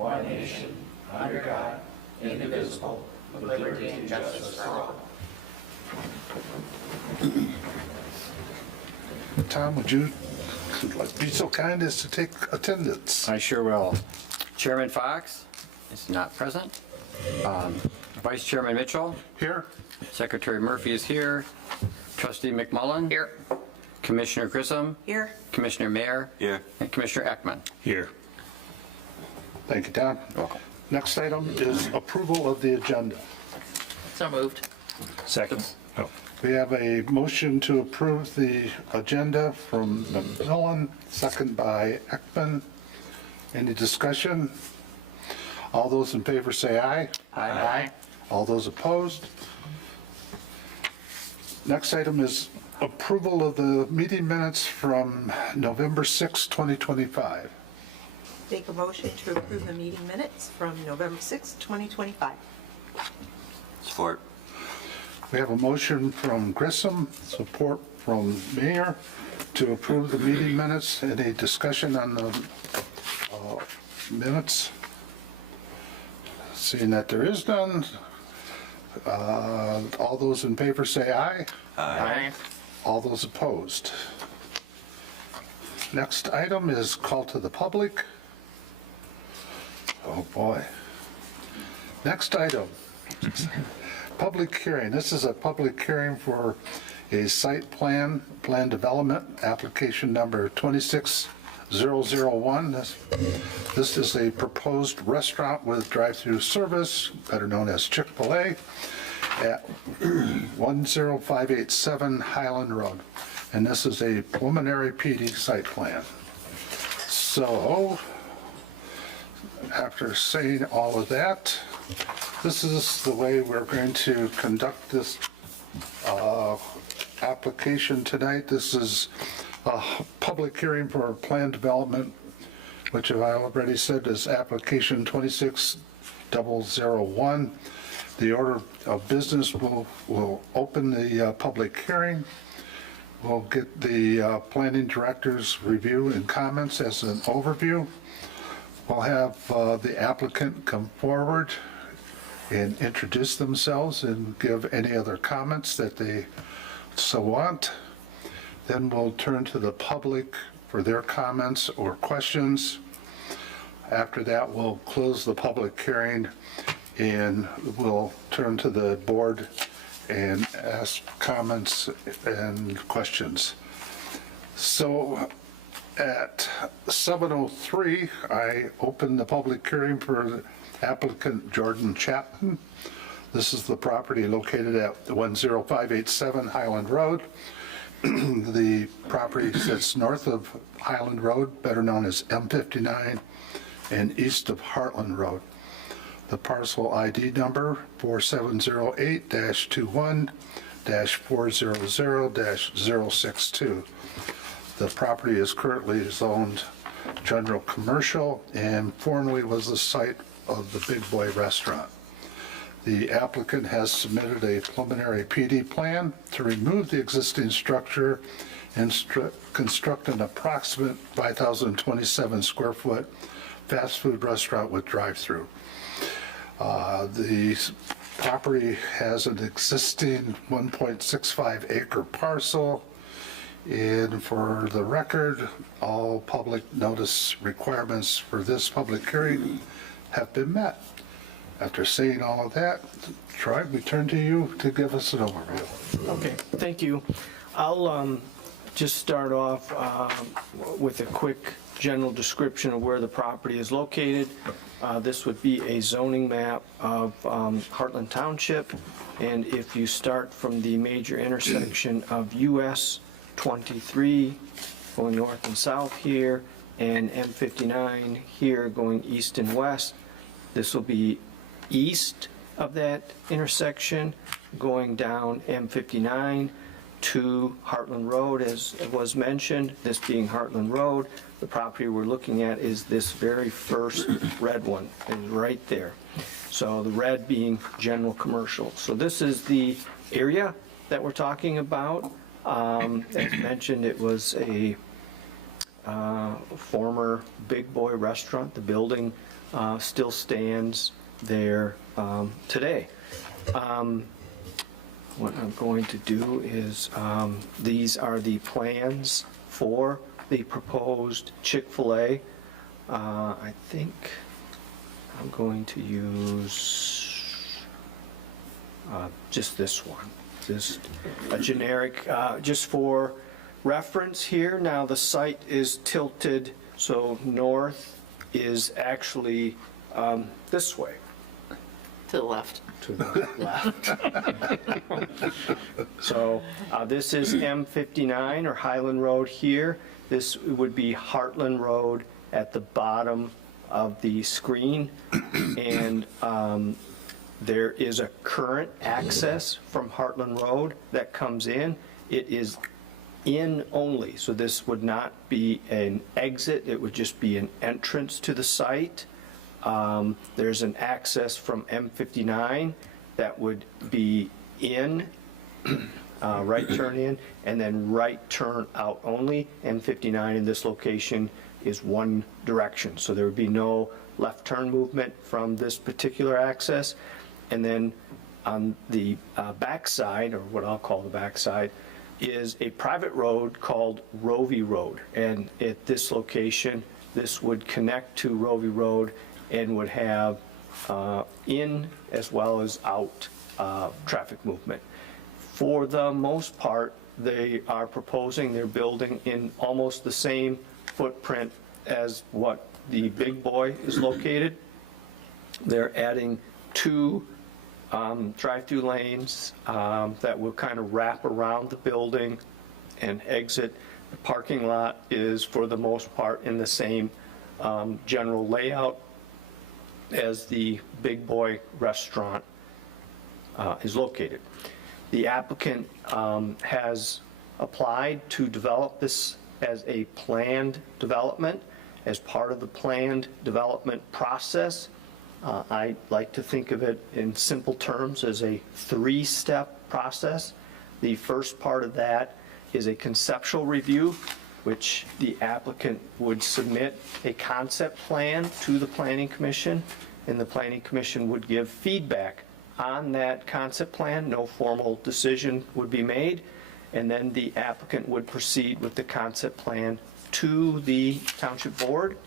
one nation, under God, indivisible, with liberty and justice for all. Tom, would you be so kind as to take attendance? I sure will. Chairman Fox is not present. Vice Chairman Mitchell, Here? Secretary Murphy is here. Trustee McMullen. Here. Commissioner Grissom. Here. Commissioner Mayer. Here. And Commissioner Ekman. Here. Thank you, Tom. Welcome. Next item is approval of the agenda. So moved. Second. We have a motion to approve the agenda from McMillan, second by Ekman. Any discussion? All those in favor say aye. Aye. All those opposed? Next item is approval of the meeting minutes from November 6, 2025. Make a motion to approve the meeting minutes from November 6, 2025. Support. We have a motion from Grissom, support from Mayor to approve the meeting minutes. Any discussion on the minutes? Seeing that there is none, all those in favor say aye. Aye. All those opposed. Next item is call to the public. Oh, boy. Next item, public hearing. This is a public hearing for a site plan development, application number 26001. This is a proposed restaurant with drive-through service, better known as Chick-fil-A, at 10587 Highland Road. And this is a preliminary PD site plan. So, after saying all of that, this is the way we're going to conduct this application tonight. This is a public hearing for plan development, which I already said is application 26001. The order of business will open the public hearing. We'll get the planning director's review and comments as an overview. We'll have the applicant come forward and introduce themselves and give any other comments that they so want. Then we'll turn to the public for their comments or questions. After that, we'll close the public hearing and we'll turn to the board and ask comments and questions. So at 7:03, I open the public hearing for applicant Jordan Chapman. This is the property located at 10587 Highland Road. The property sits north of Highland Road, better known as M59, and east of Heartland Road. The parcel ID number 4708-21-400-062. The property is currently zoned general commercial and formerly was the site of the Big Boy Restaurant. The applicant has submitted a preliminary PD plan to remove the existing structure and construct an approximate 5,027 square foot fast food restaurant with drive-through. The property has an existing 1.65 acre parcel. And for the record, all public notice requirements for this public hearing have been met. After saying all of that, Troy, we turn to you to give us an overview. Okay, thank you. I'll just start off with a quick general description of where the property is located. This would be a zoning map of Heartland Township, and if you start from the major intersection of US 23 going north and south here, and M59 here going east and west, this will be east of that intersection, going down M59 to Heartland Road, as was mentioned, this being Heartland Road. The property we're looking at is this very first red one, is right there. So the red being general commercial. So this is the area that we're talking about. As mentioned, it was a former Big Boy Restaurant. The building still stands there today. What I'm going to do is, these are the plans for the proposed Chick-fil-A. I think I'm going to use just this one, just a generic, just for reference here. Now, the site is tilted, so north is actually this way. To the left. To the left. So this is M59 or Highland Road here. This would be Heartland Road at the bottom of the screen. And there is a current access from Heartland Road that comes in. It is in only, so this would not be an exit, it would just be an entrance to the site. There's an access from M59 that would be in, right turn in, and then right turn out only. M59 in this location is one direction, so there would be no left turn movement from this particular access. And then on the backside, or what I'll call the backside, is a private road called Rovey Road. And at this location, this would connect to Rovey Road and would have in as well as out traffic movement. For the most part, they are proposing they're building in almost the same footprint as what the Big Boy is located. They're adding 2 drive-through lanes that will kind of wrap around the building and exit. The parking lot is, for the most part, in the same general layout as the Big Boy Restaurant is located. The applicant has applied to develop this as a planned development. As part of the planned development process, I like to think of it in simple terms as a 3-step process. The first part of that is a conceptual review, which the applicant would submit a concept plan to the Planning Commission, and the Planning Commission would give feedback on that concept plan. No formal decision would be made, and then the applicant would proceed with the concept plan to the Township Board,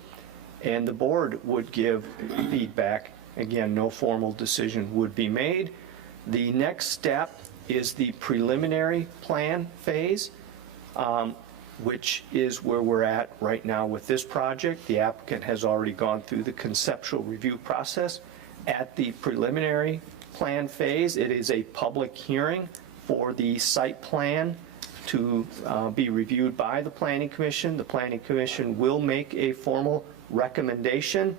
and the board would give feedback. Again, no formal decision would be made. The next step is the preliminary plan phase, which is where we're at right now with this project. The applicant has already gone through the conceptual review process. At the preliminary plan phase, it is a public hearing for the site plan to be reviewed by the Planning Commission. The Planning Commission will make a formal recommendation,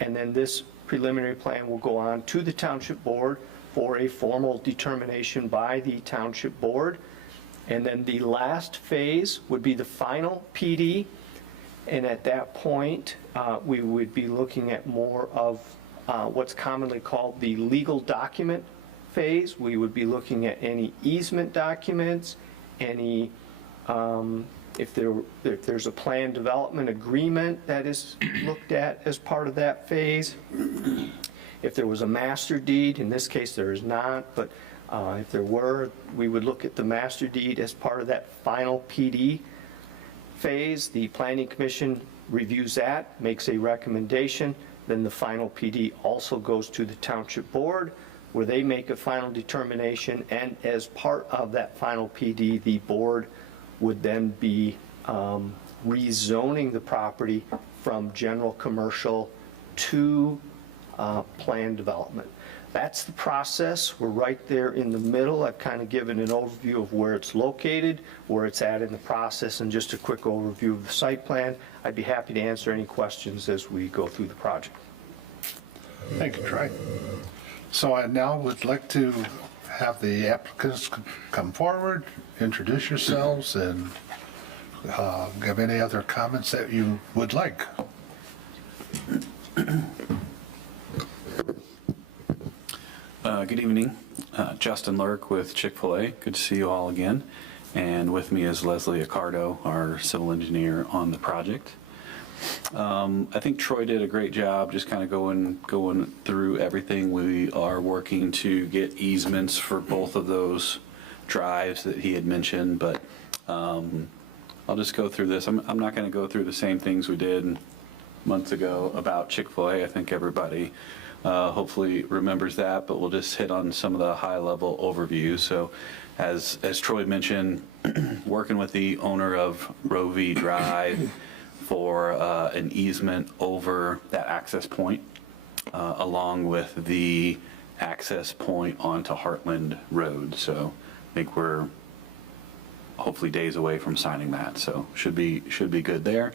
and then this preliminary plan will go on to the Township Board for a formal determination by the Township Board. And then the last phase would be the final PD, and at that point, we would be looking at more of what's commonly called the legal document phase. We would be looking at any easement documents, any if there's a plan development agreement that is looked at as part of that phase. If there was a master deed, in this case there is not, but if there were, we would look at the master deed as part of that final PD phase. The Planning Commission reviews that, makes a recommendation, then the final PD also goes to the Township Board, where they make a final determination, and as part of that final PD, the board would then be rezoning the property from general commercial to planned development. That's the process. We're right there in the middle. I've kind of given an overview of where it's located, where it's at in the process, and just a quick overview of the site plan. I'd be happy to answer any questions as we go through the project. Thank you, Troy. So I now would like to have the applicants come forward, introduce yourselves, and give any other comments that you would like. Good evening. Justin Lurk with Chick-fil-A. Good to see you all again. and with me is Leslie Accardo, our civil engineer on the project. I think Troy did a great job just kind of going through everything. We are working to get easements for both of those drives that he had mentioned, but I'll just go through this. I'm not going to go through the same things we did months ago about Chick-fil-A. I think everybody hopefully remembers that, but we'll just hit on some of the high-level overviews. So as Troy mentioned, working with the owner of Roe v. Drive for an easement over that access point, along with the access point onto Heartland Road. So I think we're hopefully days away from signing that, so should be good there.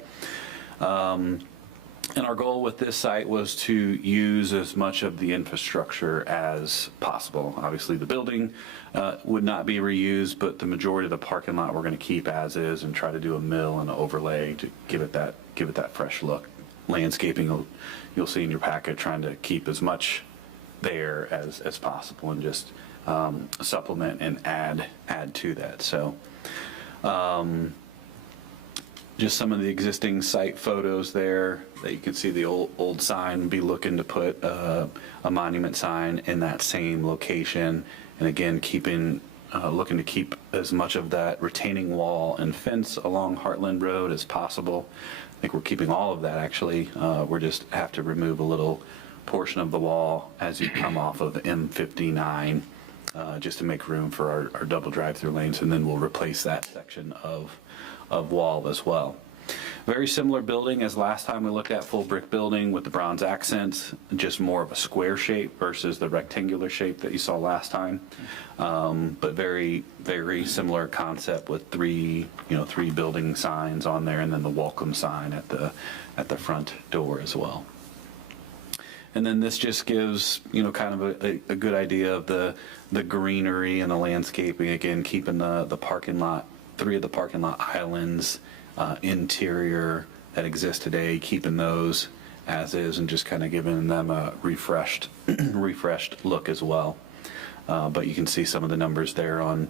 And our goal with this site was to use as much of the infrastructure as possible. Obviously, the building would not be reused, but the majority of the parking lot we're going to keep as is and try to do a mill and an overlay to give it that fresh look. Landscaping, you'll see in your packet, trying to keep as much there as possible and just supplement and add to that. So just some of the existing site photos there that you can see the old sign. Be looking to put a monument sign in that same location, and again looking to keep as much of that retaining wall and fence along Heartland Road as possible. I think we're keeping all of that actually. We're just have to remove a little portion of the wall as you come off of M59 just to make room for our double drive-through lanes, and then we'll replace that section of wall as well. Very similar building as last time we looked at, full brick building with the bronze accents, just more of a square shape versus the rectangular shape that you saw last time. But very, very similar concept with three building signs on there, and then the welcome sign at the front door as well. And then this just gives, kind of a good idea of the greenery and the landscaping, again, keeping the parking lot, 3 of the parking lot islands, interior that exist today, keeping those as is and just kind of giving them a refreshed look as well. But you can see some of the numbers there on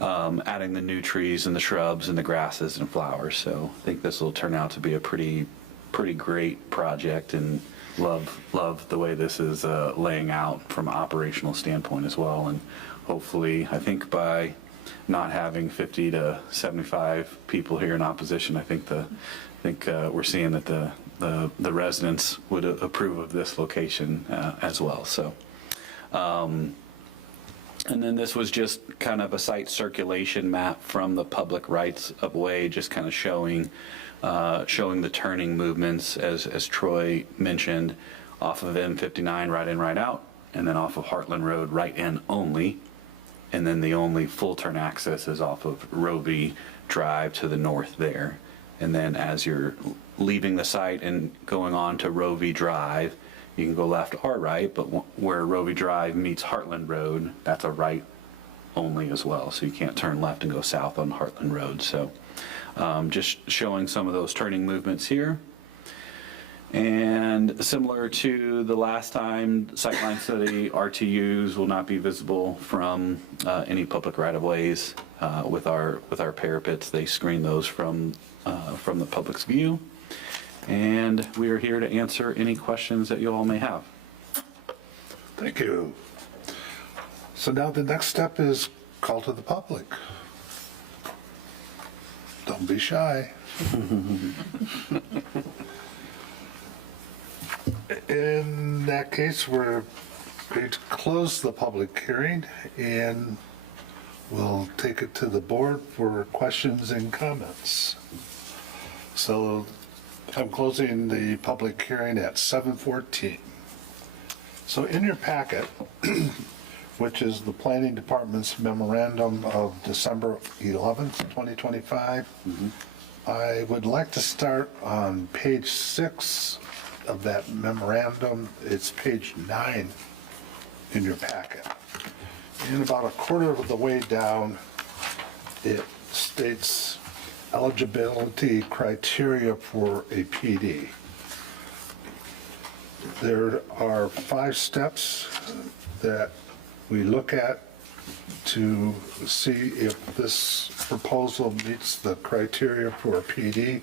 adding the new trees and the shrubs and the grasses and flowers. So I think this will turn out to be a pretty great project, and love the way this is laying out from an operational standpoint as well. And hopefully, I think by not having 50 to 75 people here in opposition, I think we're seeing that the residents would approve of this location as well. So, and then this was just kind of a site circulation map from the public rights of way, just kind of showing the turning movements as Troy mentioned, off of M59 right in, right out, and then off of Heartland Road right in only. And then the only full turn access is off of Roe v. Drive to the north there. And then as you're leaving the site and going on to Roe v. Drive, you can go left or right, but where Roe v. Drive meets Heartland Road, that's a right only as well. So you can't turn left and go south on Heartland Road. So just showing some of those turning movements here. And similar to the last time, sightline study, RTUs will not be visible from any public right-of-ways. With our parapets, they screen those from the public's view. And we are here to answer any questions that you all may have. Thank you. So now the next step is call to the public. Don't be shy. In that case, we're going to close the public hearing and we'll take it to the board for questions and comments. So I'm closing the public hearing at 7:14. So in your packet, which is the Planning Department's memorandum of December 11th, 2025, I would like to start on page 6 of that memorandum. It's page 9 in your packet. And about a quarter of the way down, it states eligibility criteria for a PD. There are 5 steps that we look at to see if this proposal meets the criteria for a PD.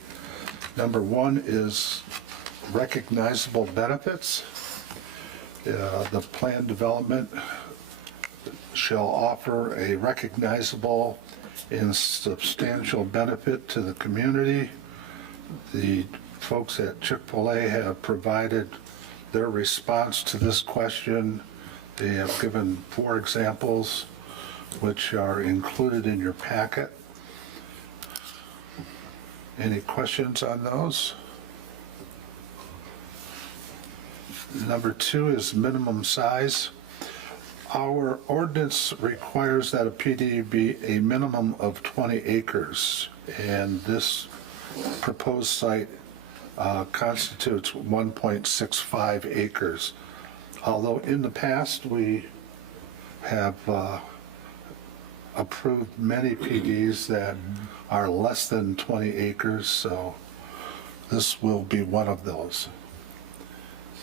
Number one is recognizable benefits. The plan development shall offer a recognizable and substantial benefit to the community. The folks at Chick-fil-A have provided their response to this question. They have given 4 examples, which are included in your packet. Any questions on those? Number 2 is minimum size. Our ordinance requires that a PD be a minimum of 20 acres, and this proposed site constitutes 1.65 acres. Although in the past, we have approved many PDs that are less than 20 acres, so this will be one of those.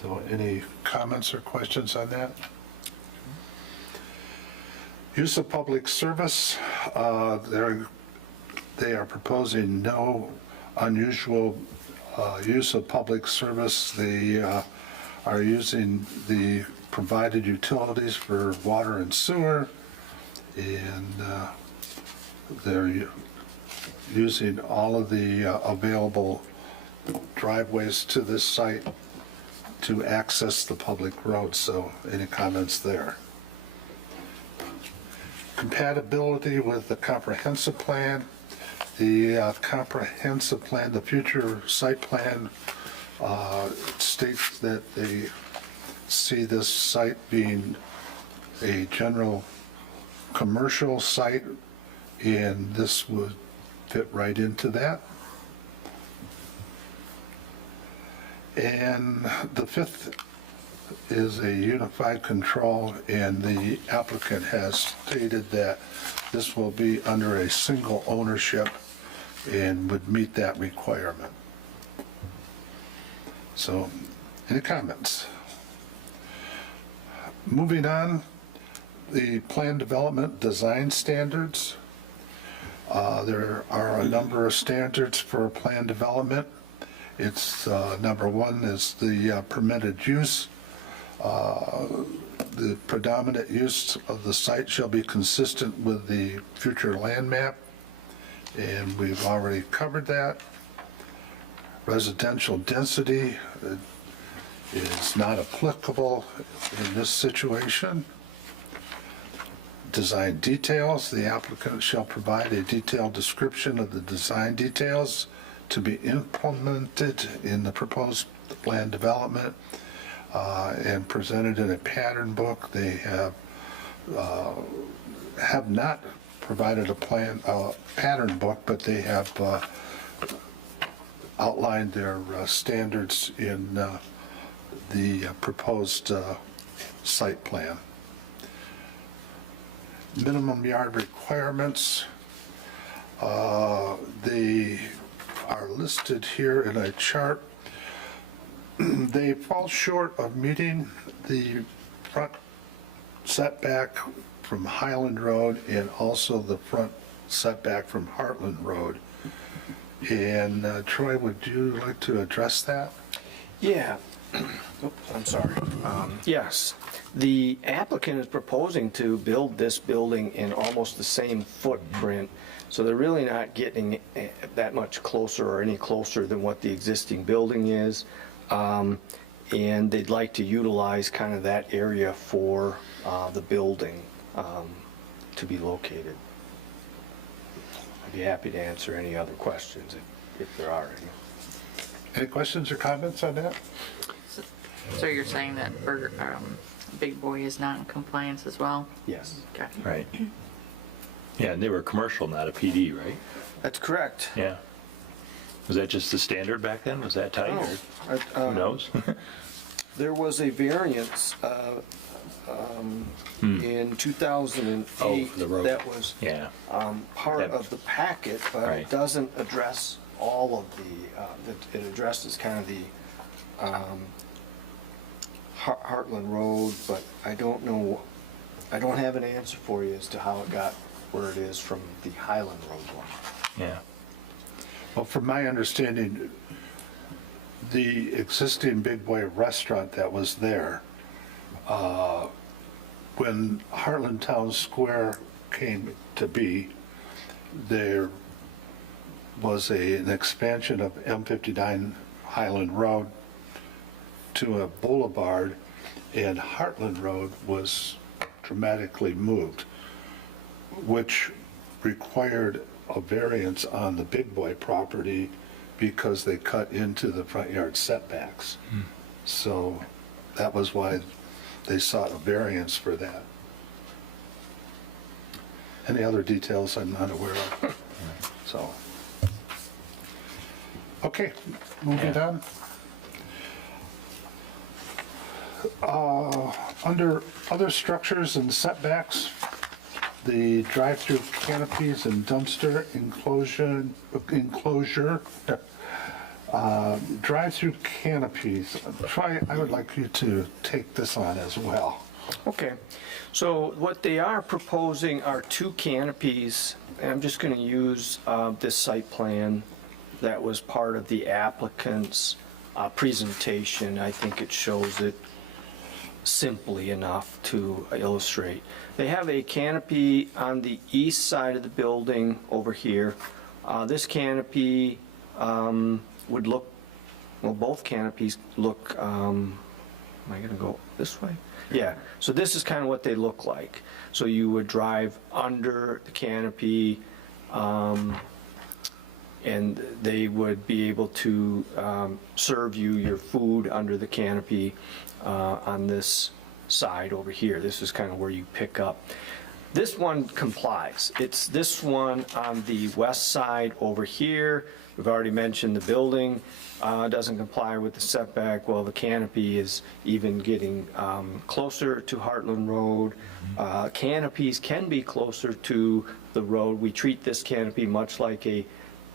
So any comments or questions on that? Use of public service, they are proposing no unusual use of public service. They are using the provided utilities for water and sewer, and they're using all of the available driveways to this site to access the public roads. So any comments there? Compatibility with the comprehensive plan. The comprehensive plan, the future site plan, states that they see this site being a general commercial site, and this would fit right into that. And the 5th is a unified control, and the applicant has stated that this will be under a single ownership and would meet that requirement. So, any comments? Moving on, the plan development design standards. There are a number of standards for plan development. It's number 1 is the permitted use. The predominant use of the site shall be consistent with the future land map, and we've already covered that. Residential density is not applicable in this situation. Design details, the applicant shall provide a detailed description of the design details to be implemented in the proposed plan development and presented in a pattern book. They have not provided a pattern book, but they have outlined their standards in the proposed site plan. Minimum yard requirements, they are listed here in a chart. They fall short of meeting the front setback from Highland Road and also the front setback from Heartland Road. And Troy, would you like to address that? Yeah. Oops, I'm sorry. Yes, the applicant is proposing to build this building in almost the same footprint, so they're really not getting that much closer or any closer than what the existing building is. And they'd like to utilize kind of that area for the building to be located. I'd be happy to answer any other questions if there are any. Any questions or comments on that? So you're saying that Big Boy is not in compliance as well? Yes. Okay. Right. Yeah, and they were commercial, not a PD, right? That's correct. Yeah. Was that just the standard back then? Was that tight, or who knows? There was a variance in 2008 Oh, for the road. that was Yeah. part That- of the packet, but Right. it doesn't address all of the, it addresses kind of the Heartland Road, but I don't know, I don't have an answer for you as to how it got where it is from the Highland Road one. Yeah. Well, from my understanding, the existing Big Boy restaurant that was there, when Heartland Town Square came to be, there was an expansion of M59 Highland Road to a boulevard, and Heartland Road was dramatically moved, which required a variance on the Big Boy property because they cut into the front yard setbacks. So that was why they sought a variance for that. Any other details I'm not aware of? So, okay, moving on. Under other structures and setbacks, the drive-through canopies and dumpster enclosure, drive-through canopies. Troy, I would like you to take this on as well. Okay, so what they are proposing are 2 canopies, and I'm just going to use this site plan that was part of the applicant's presentation. I think it shows it simply enough to illustrate. They have a canopy on the east side of the building over here. This canopy would look, well, both canopies look, am I gonna go this way? Yeah, so this is kind of what they look like. So you would drive under the canopy, and they would be able to serve you your food under the canopy on this side over here. This is kind of where you pick up. This one complies. It's this one on the west side over here. We've already mentioned the building doesn't comply with the setback. Well, the canopy is even getting closer to Heartland Road. Canopies can be closer to the road. We treat this canopy much like a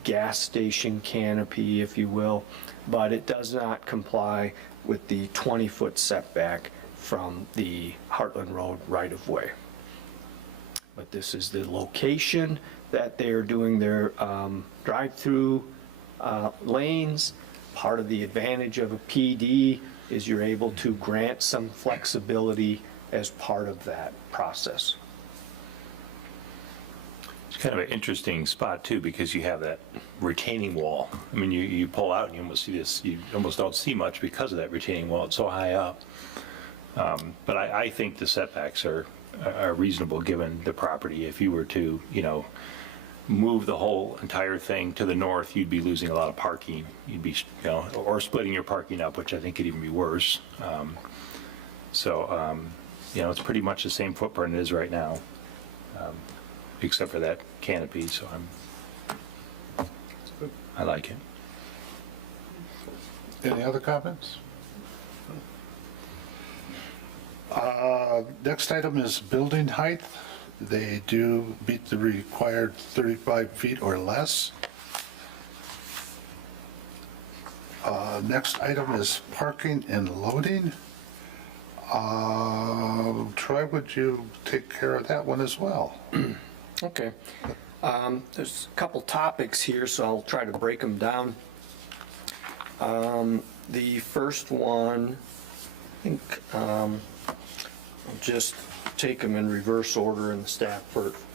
gas station canopy, if you will, but it does not comply with the 20-foot setback from the Heartland Road right-of-way. But this is the location that they are doing their drive-through lanes. Part of the advantage of a PD is you're able to grant some flexibility as part of that process. It's kind of an interesting spot too, because you have that retaining wall. I mean, you pull out and you almost see this, you almost don't see much because of that retaining wall. It's so high up. But I think the setbacks are reasonable given the property. If you were to, move the whole entire thing to the north, you'd be losing a lot of parking. You'd be, or splitting your parking up, which I think could even be worse. It's pretty much the same footprint it is right now, except for that canopy. So I like it. Any other comments? Next item is building height. They do meet the required 35 feet or less. Next item is parking and loading. Troy, would you take care of that one as well? Okay. There's a couple topics here, so I'll try to break them down. The first one, I think, I'll just take them in reverse order in the staff.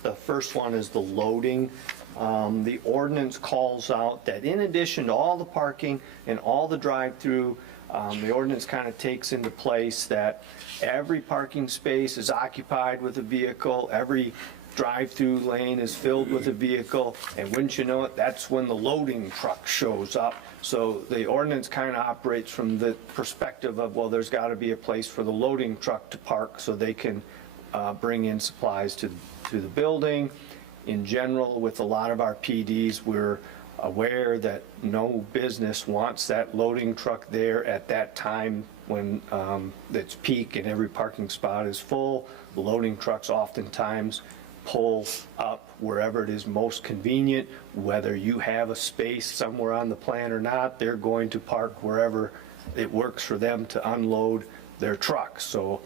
The first one is the loading. The ordinance calls out that in addition to all the parking and all the drive-through, the ordinance kind of takes into place that every parking space is occupied with a vehicle, every drive-through lane is filled with a vehicle, and wouldn't you know it, that's when the loading truck shows up. So the ordinance kind of operates from the perspective of, well, there's got to be a place for the loading truck to park so they can bring in supplies to the building. In general, with a lot of our PDs, we're aware that no business wants that loading truck there at that time when it's peak and every parking spot is full. The loading trucks oftentimes pull up wherever it is most convenient. Whether you have a space somewhere on the plan or not, they're going to park wherever it works for them to unload their trucks. So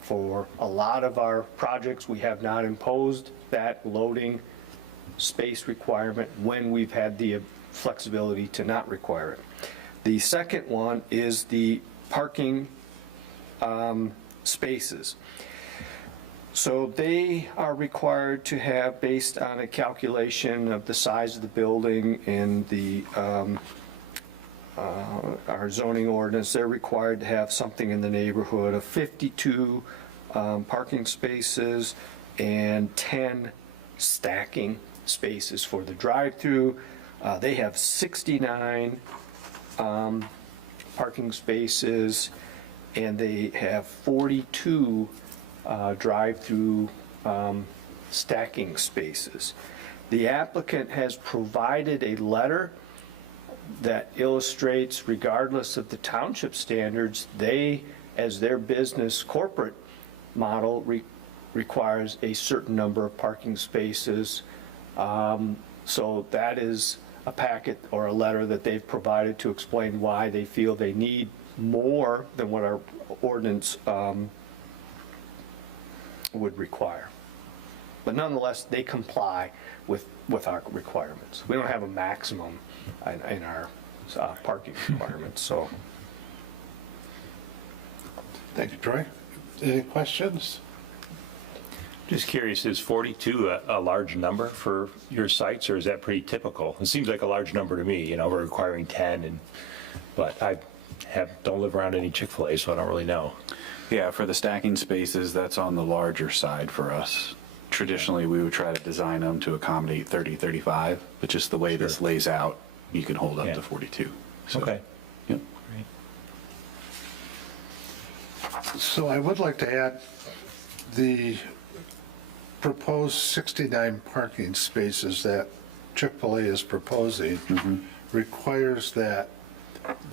For a lot of our projects, we have not imposed that loading space requirement when we've had the flexibility to not require it. The second one is the parking spaces. So they are required to have, based on a calculation of the size of the building and the, our zoning ordinance, they're required to have something in the neighborhood of 52 parking spaces and 10 stacking spaces for the drive-through. They have 69 parking spaces, and they have 42 drive-through stacking spaces. The applicant has provided a letter that illustrates, regardless of the township standards, they, as their business corporate model, requires a certain number of parking spaces. So that is a packet or a letter that they've provided to explain why they feel they need more than what our ordinance would require. But nonetheless, they comply with our requirements. We don't have a maximum in our parking requirements, so. Thank you, Troy. Any questions? Just curious, is 42 a large number for your sites, or is that pretty typical? It seems like a large number to me, we're requiring 10, but I don't live around any Chick-fil-A, so I don't really know. Yeah, for the stacking spaces, that's on the larger side for us. Traditionally, we would try to design them to accommodate 30, 35, but just the way this lays out, you can hold up Yeah. to 42. So, Okay. Yep. So I would like to add, the proposed 69 parking spaces that Chick-fil-A is proposing requires that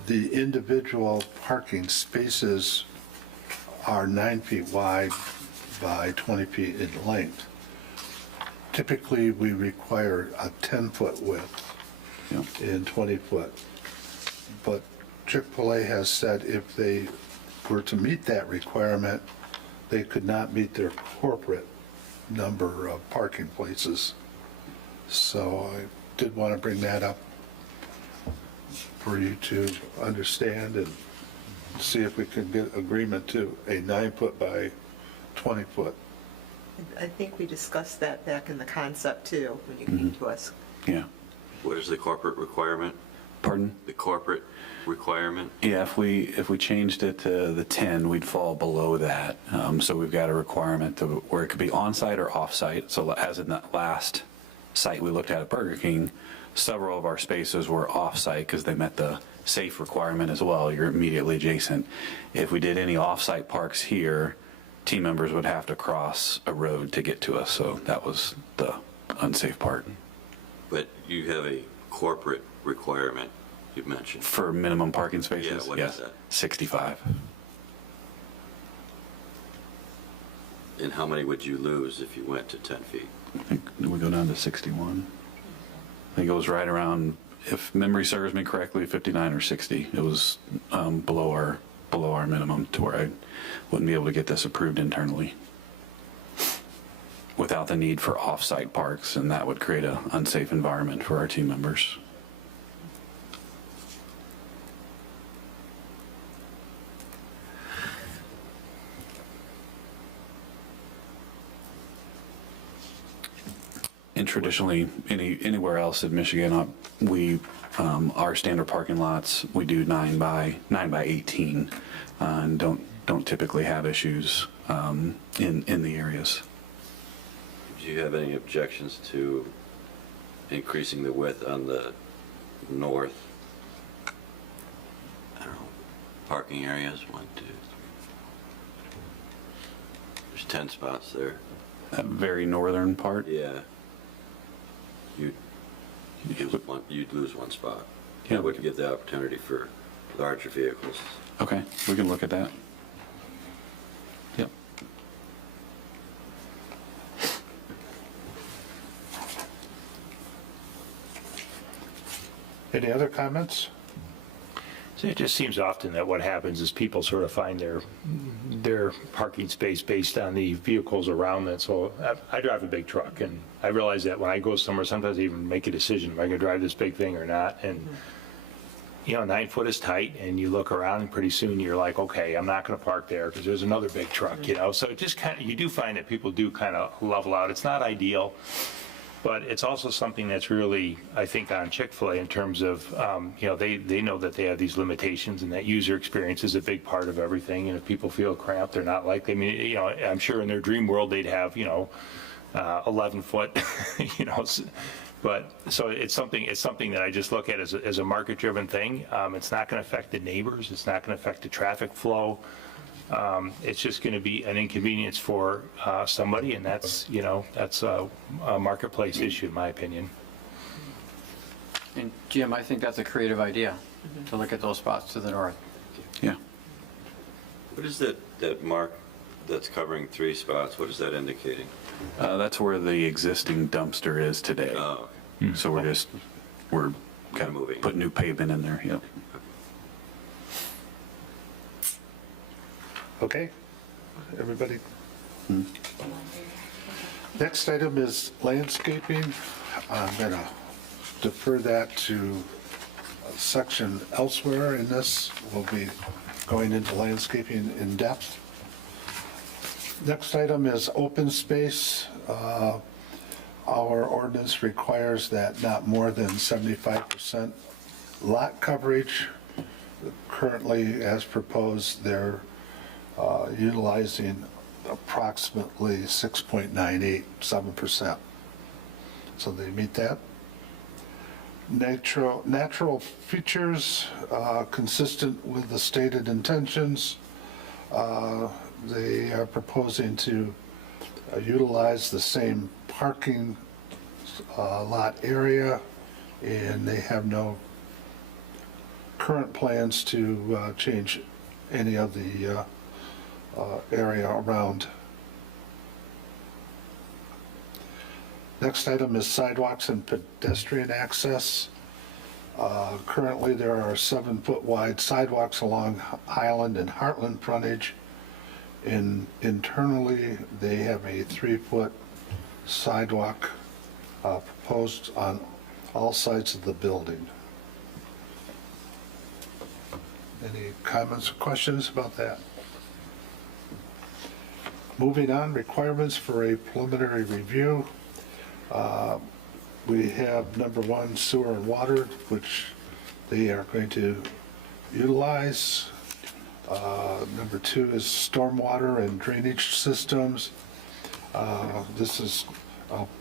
the individual parking spaces are 9 feet wide by 20 feet in length. Typically, we require a 10-foot width Yep. and 20-foot. But Chick-fil-A has said if they were to meet that requirement, they could not meet their corporate number of parking places. So I did want to bring that up for you to understand and see if we can get agreement to a 9-foot by 20-foot. I think we discussed that back in the concept too, when you came to us. Yeah. What is the corporate requirement? Pardon? The corporate requirement? Yeah, if we changed it to the 10, we'd fall below that. So we've got a requirement where it could be on-site or off-site. So as in that last site we looked at Burger King, several of our spaces were off-site because they met the safe requirement as well. You're immediately adjacent. If we did any off-site parks here, team members would have to cross a road to get to us. So that was the unsafe part. But you have a corporate requirement you mentioned. For minimum parking spaces? Yeah, what is that? 65. And how many would you lose if you went to 10 feet? I think, did we go down to 61? I think it was right around, if memory serves me correctly, 59 or 60. It was below our minimum to where I wouldn't be able to get this approved internally without the need for off-site parks, and that would create an unsafe environment for our team members. And traditionally, anywhere else in Michigan, our standard parking lots, we do 9 by 18, and don't typically have issues in the areas. Do you have any objections to increasing the width on the north, I don't know, parking areas? 1, 2, 3, 4. There's 10 spots there. That very northern part. Yeah. You'd lose one spot. Yeah. That would give the opportunity for larger vehicles. Okay, we can look at that. Yep. Any other comments? So it just seems often that what happens is people sort of find their parking space based on the vehicles around it. So I drive a big truck, and I realize that when I go somewhere, sometimes I even make a decision, am I going to drive this big thing or not? And, 9 foot is tight, and you look around, and pretty soon you're like, okay, I'm not going to park there because there's another big truck, So it just kind of, you do find that people do kind of level out. It's not ideal. But it's also something that's really, I think, on Chick-fil-A in terms of, they know that they have these limitations, and that user experience is a big part of everything. And if people feel cramped, they're not likely. I mean, I'm sure in their dream world they'd have, 11 foot, But so it's something that I just look at as a market-driven thing. It's not going to affect the neighbors. It's not going to affect the traffic flow. It's just going to be an inconvenience for somebody, and that's a marketplace issue, in my opinion. And Jim, I think that's a creative idea, to look at those spots to the north. Yeah. What is that mark that's covering 3 spots? What is that indicating? That's where the existing dumpster is today. Oh, So we're kind of Moving. putting new pavement in there, yep. Okay, everybody? Next item is landscaping. I'm going to defer that to a section elsewhere in this. We'll be going into landscaping in depth. Next item is open space. Our ordinance requires that not more than 75% lot coverage. Currently, as proposed, they're utilizing approximately 6.987%. So they meet that. Natural features consistent with the stated intentions. They are proposing to utilize the same parking lot area, and they have no current plans to change any of the area around. Next item is sidewalks and pedestrian access. Currently, there are 7-foot wide sidewalks along Highland and Heartland frontage. Internally, they have a 3-foot sidewalk proposed on all sides of the building. Any comments or questions about that? Moving on, requirements for a preliminary review. We have number 1, sewer and water, which they are going to utilize. Number 2 is stormwater and drainage systems. This is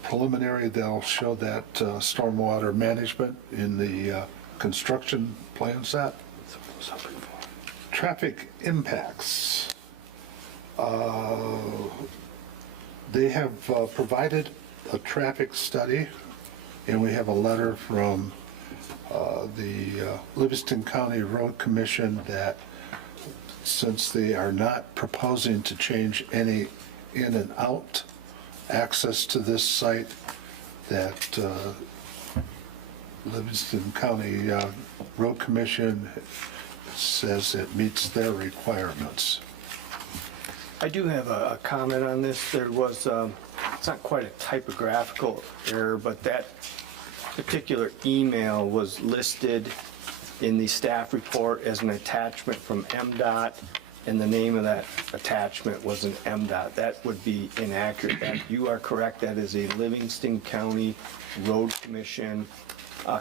preliminary. They'll show that stormwater management in the construction plan set. Traffic impacts. They have provided a traffic study, and we have a letter from the Livingston County Road Commission that since they are not proposing to change any in and out access to this site, that Livingston County Road Commission says it meets their requirements. I do have a comment on this. There was, it's not quite a typographical error, but that particular email was listed in the staff report as an attachment from MDOT, and the name of that attachment was an MDOT. That would be inaccurate. You are correct. That is a Livingston County Road Commission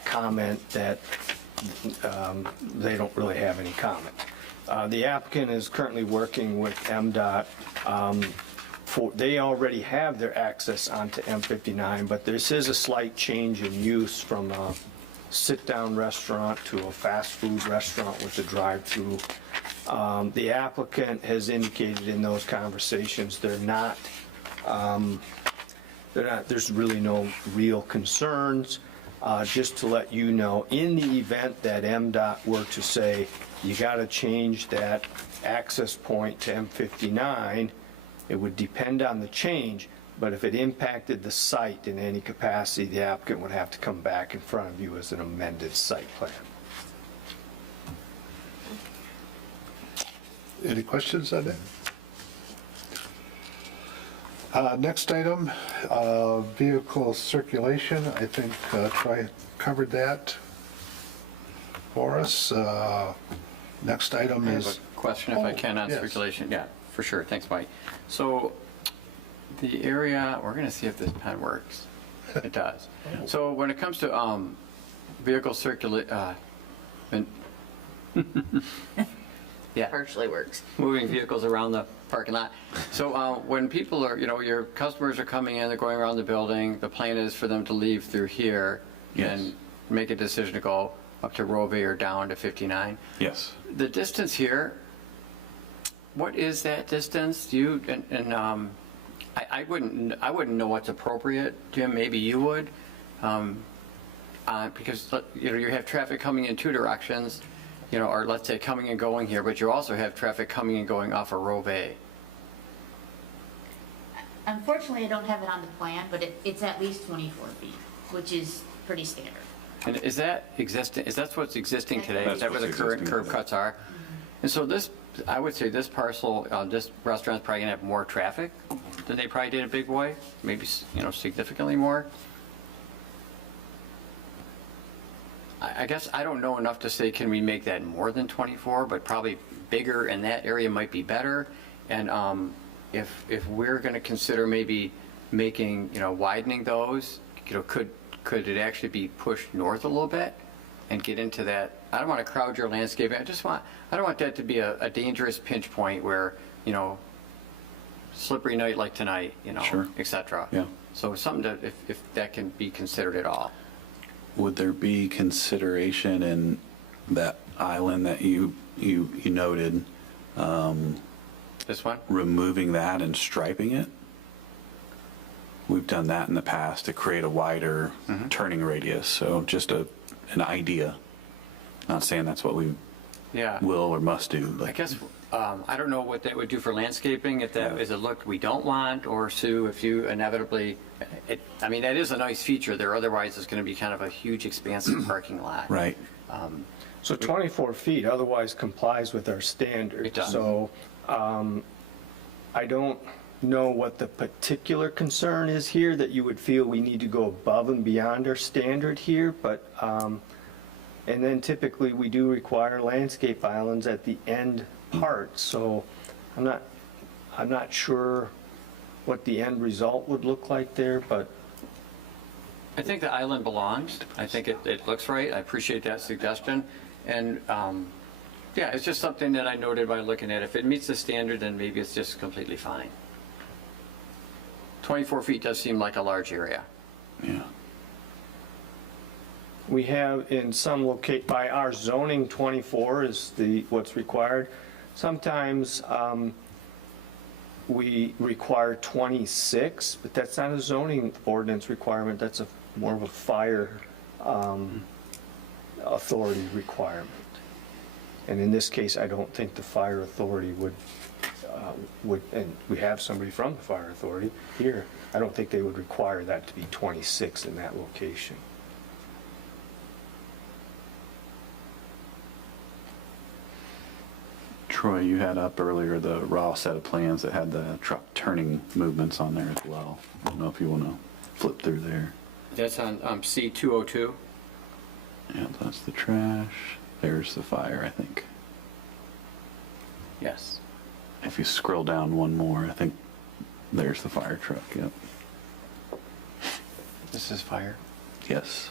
comment that they don't really have any comment. The applicant is currently working with MDOT. They already have their access onto M59, but this is a slight change in use from a sit-down restaurant to a fast food restaurant with a drive-through. The applicant has indicated in those conversations there's really no real concerns. Just to let you know, in the event that MDOT were to say, you got to change that access point to M59, it would depend on the change, but if it impacted the site in any capacity, the applicant would have to come back in front of you as an amended site plan. Any questions on that? Next item, vehicle circulation. I think Troy covered that for us. Next item I have is. a question if I can on yes. circulation. Yeah, for sure. Thanks, Mike. So the area, we're going to see if this pen works. It does. So when it comes to vehicle yeah, Partially works. moving vehicles around the parking lot. So when people are, your customers are coming in, they're going around the building, the plan is for them to leave through here Yes. and make a decision to go up to Rove or down to 59. Yes. The distance here, what is that distance? Do you, I wouldn't know what's appropriate, Jim, maybe you would. Because, you have traffic coming in two directions, or let's say coming and going here, but you also have traffic coming and going off of Rove. Unfortunately, I don't have it on the plan, but it's at least 24 feet, which is pretty standard. And is that existing, is that what's existing today? That's Is that where the what's current existing curb today. cuts are? And so this, I would say this parcel, this restaurant's probably gonna have more traffic than they probably did at Big Boy, maybe, significantly more. I guess I don't know enough to say, can we make that more than 24, but probably bigger in that area might be better. And if we're gonna consider maybe making, widening those, could it actually be pushed north a little bit and get into that? I don't want to crowd your landscaping. I don't want that to be a dangerous pinch point where, slippery night like tonight, Sure. et cetera. Yeah. So something to, if that can be considered at all. Would there be consideration in that island that you noted, This one? removing that and striping it? We've done that in the past to create a wider turning radius, so just an idea. Not saying that's what we Yeah. will or must do, I but guess, I don't know what that would do for landscaping, if that is a look we don't want, or Sue, if you inevitably, that is a nice feature there, otherwise it's going to be kind of a huge expansive parking lot. right. So 24 feet otherwise complies with our standard. It does. So I don't know what the particular concern is here, that you would feel we need to go above and beyond our standard here, but, and then typically we do require landscape islands at the end part, so I'm not sure what the end result would look like there, but I think the island belongs. I think it looks right. I appreciate that suggestion. And, yeah, it's just something that I noted by looking at it. If it meets the standard, then maybe it's just completely fine. 24 feet does seem like a large area. Yeah. we have in some by our zoning, 24 is what's required. Sometimes we require 26, but that's not a zoning ordinance requirement, that's more of a fire authority requirement. And in this case, I don't think the fire authority would, and we have somebody from the fire authority here, I don't think they would require that to be 26 in that location. Troy, you had up earlier the raw set of plans that had the truck turning movements on there as well. I don't know if you want to flip through there. That's on C202. Yeah, that's the trash. There's the fire, I think. Yes. If you scroll down one more, I think there's the fire truck, yep. This is fire. Yes.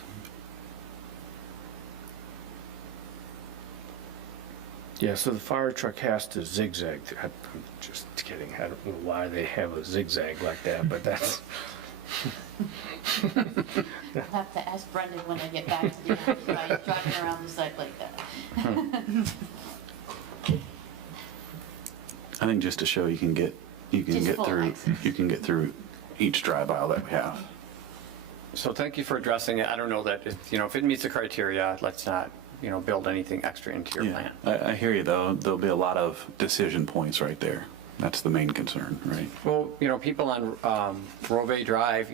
Yeah, so the fire truck has to zigzag. I'm just kidding. I don't know why they have a zigzag like that, but that's... I'll have to ask Brendan when I get back to the office, right, driving around the site like that. I think just to show you can get Just full through, access. you can get through each drive aisle that we have. So thank you for addressing it. I don't know that, if it meets the criteria, let's not, build anything extra into your Yeah, plan. I hear you though. There'll be a lot of decision points right there. That's the main concern, right? Well, people on Rove Drive,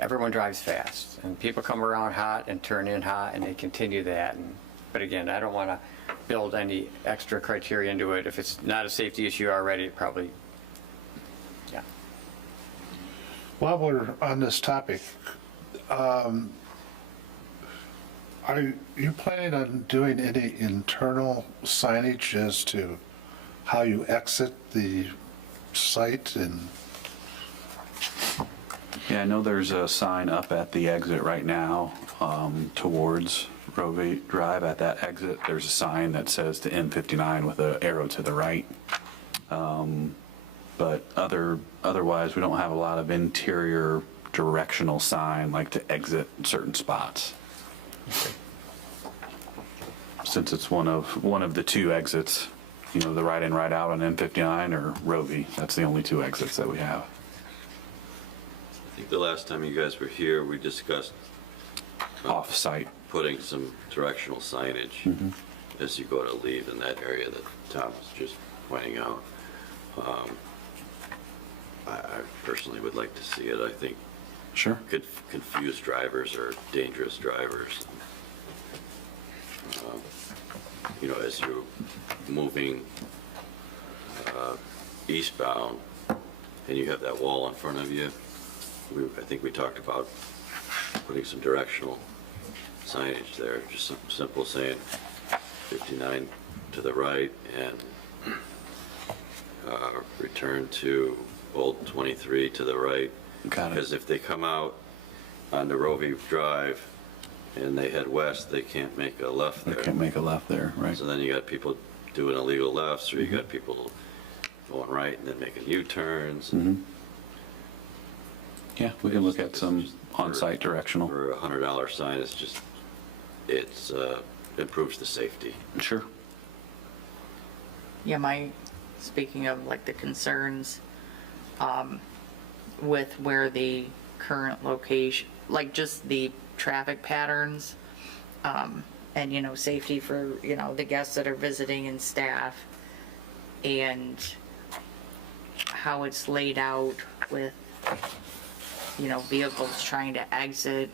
everyone drives fast, and people come around hot and turn in hot, and they continue that, and but again, I don't want to build any extra criteria into it. If it's not a safety issue already, it probably, yeah. While we're on this topic, are you planning on doing any internal signage as to how you exit the site and? Yeah, I know there's a sign up at the exit right now towards Rovey Drive. At that exit, there's a sign that says to M59 with an arrow to the right. But otherwise, we don't have a lot of interior directional sign like to exit certain spots. Since it's one of the two exits, you know, the right in, right out on M59 or Rovey, that's the only two exits that we have. I think the last time you guys were here, we discussed Off-site. putting some directional signage as you go to leave in that area that Tom was just pointing out. I personally would like to see it. I think Sure. could confuse drivers or dangerous drivers. You know, as you're moving eastbound and you have that wall in front of you, I think we talked about putting some directional signage there, just something simple saying 59 to the right and return to Old 23 to the right. Got it. Because if they come out onto Rovey Drive and they head west, they can't make a left We there. can't make a left there, right? So then you got people doing illegal lefts, or you got people going right and then making U-turns. Yeah, we can look at some on-site directional. For a $100 sign, it's improves the safety. Sure. Yeah, speaking of like the concerns, with where the current location, like just the traffic patterns, and, you know, safety for, you know, the guests that are visiting and staff, and how it's laid out with, you know, vehicles trying to exit,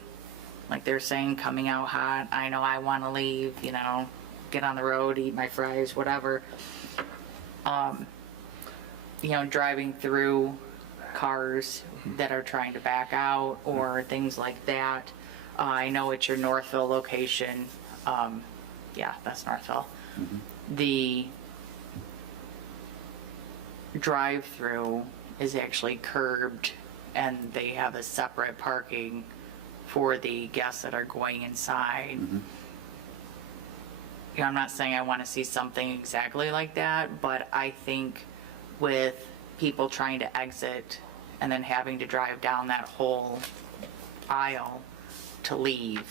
like they're saying, coming out hot, I know I want to leave, you know, get on the road, eat my fries, whatever. You know, driving through cars that are trying to back out or things like that. I know it's your Northville location. Yeah, that's Northville. The drive-through is actually curbed and they have a separate parking for the guests that are going inside. You know, I'm not saying I want to see something exactly like that, but I think with people trying to exit and then having to drive down that whole aisle to leave,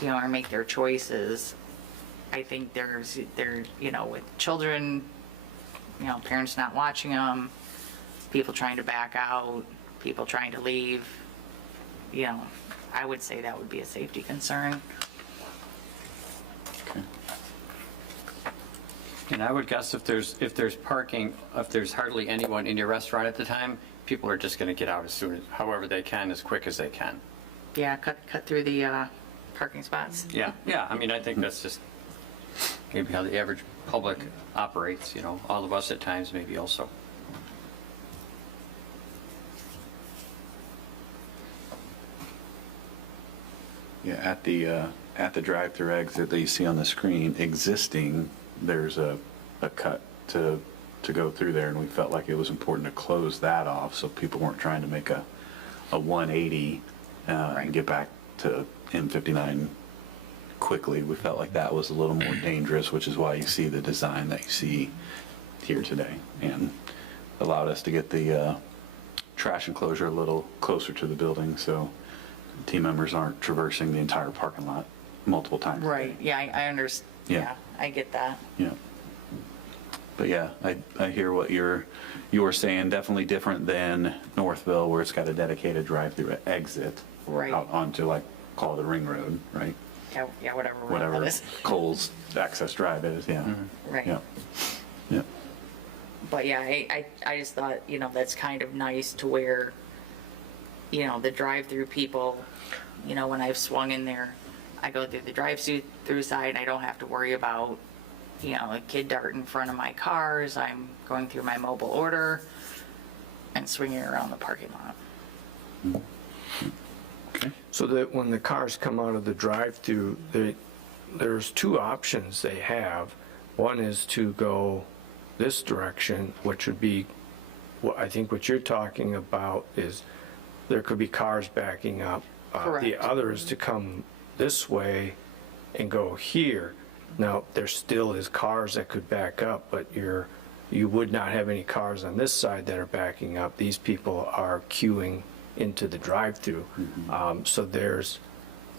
you know, or make their choices, I think you know, with children, you know, parents not watching them, people trying to back out, people trying to leave, you know, I would say that would be a safety concern. And I would guess if there's parking, if there's hardly anyone in your restaurant at the time, people are just going to get out as soon as, however they can, as quick as they can. Yeah, cut through the parking spots. Yeah, I mean, I think that's just maybe how the average public operates, you know, all of us at times maybe also. Yeah, at the drive-through exit that you see on the screen, existing, there's a cut to go through there, and we felt like it was important to close that off so people weren't trying to make a 180 and get back to M59 quickly. We felt like that was a little more dangerous, which is why you see the design that you see here today, and allowed us to get the trash enclosure a little closer to the building so team members aren't traversing the entire parking lot multiple times. Right, yeah, I understand. Yeah. I get that. Yeah. But yeah, I hear what you're saying. Definitely different than Northville, where it's got a dedicated drive-through exit. Right. Out onto, like, call it a ring road, right? Yeah, whatever road Whatever that is. Cole's access drive is, yeah. Right. Yeah. Yeah. But yeah, I just thought, you know, that's kind of nice to where, you know, the drive-through people, you know, when I've swung in there, I go through the drive-through side, I don't have to worry about, a kid dart in front of my cars. I'm going through my mobile order and swinging around the parking lot. So that when the cars come out of the drive-through, there's two options they have. One is to go this direction, which would be, I think what you're talking about is there could be cars backing up. The Correct. other is to come this way and go here. Now, there still is cars that could back up, but you would not have any cars on this side that are backing up. These people are queuing into the drive-through. So there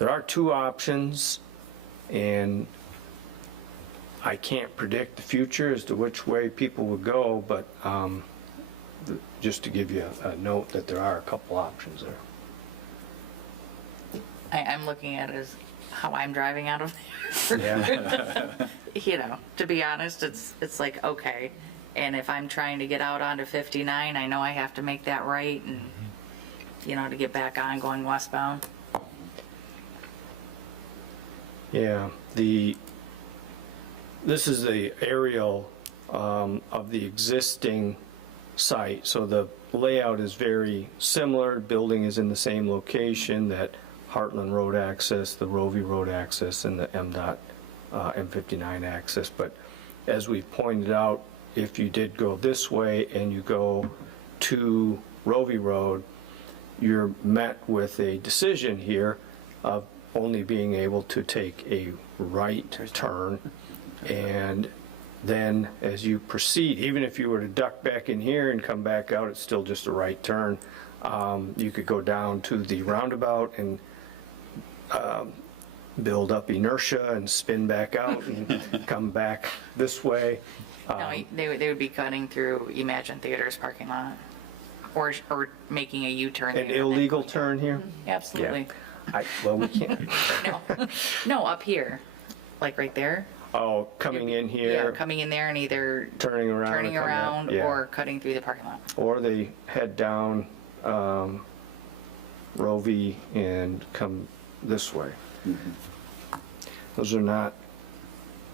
are two options, and I can't predict the future as to which way people will go, but just to give you a note that there are a couple options there. I'm looking at it as how I'm driving out of there. Yeah. To be honest, it's like, okay. And if I'm trying to get out onto 59, I know I have to make that right and, to get back on going westbound. Yeah, this is the aerial of the existing site, so the layout is very similar. Building is in the same location, that Heartland Road access, the Rovey Road access, and the MDOT M59 access. But as we pointed out, if you did go this way and you go to Rovey Road, you're met with a decision here of only being able to take a right turn. And then as you proceed, even if you were to duck back in here and come back out, it's still just a right turn. You could go down to the roundabout and build up inertia and spin back out and come back this way. No, they would be cutting through Imagine Theater's parking lot or making a U-turn. An there and then illegal going- turn here? Absolutely. Well, we can't. No, up here, like right there. Oh, coming in Yeah, here, coming in there and either turning around. and turning coming out. around Yeah. or cutting through the parking lot. Or they head down Rovey and come this way. Those are not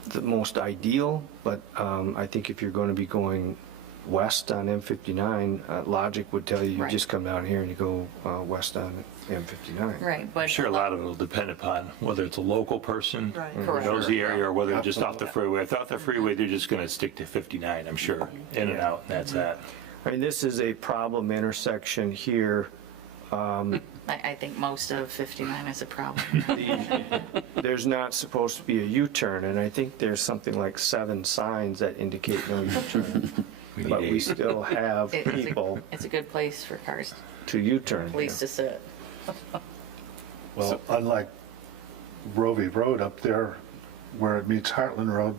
the most ideal, but I think if you're going to be going west on M59, logic would tell you you Right. just come down here and you go west on M59. Right, but. I'm sure a lot of it will depend upon whether it's a local person Right. who Correct. knows the area or whether they're just off the freeway. If they're off the freeway, they're just going to stick to 59, I'm sure, in and out, and that's that. I mean, this is a problem intersection here. I think most of 59 is a problem. There's not supposed to be a U-turn, and I think there's something like 7 signs that indicate no U-turn. But we still have people It's a good place for cars, to U-turn here. police to sit. Well, unlike Rovey Road up there, where it meets Heartland Road,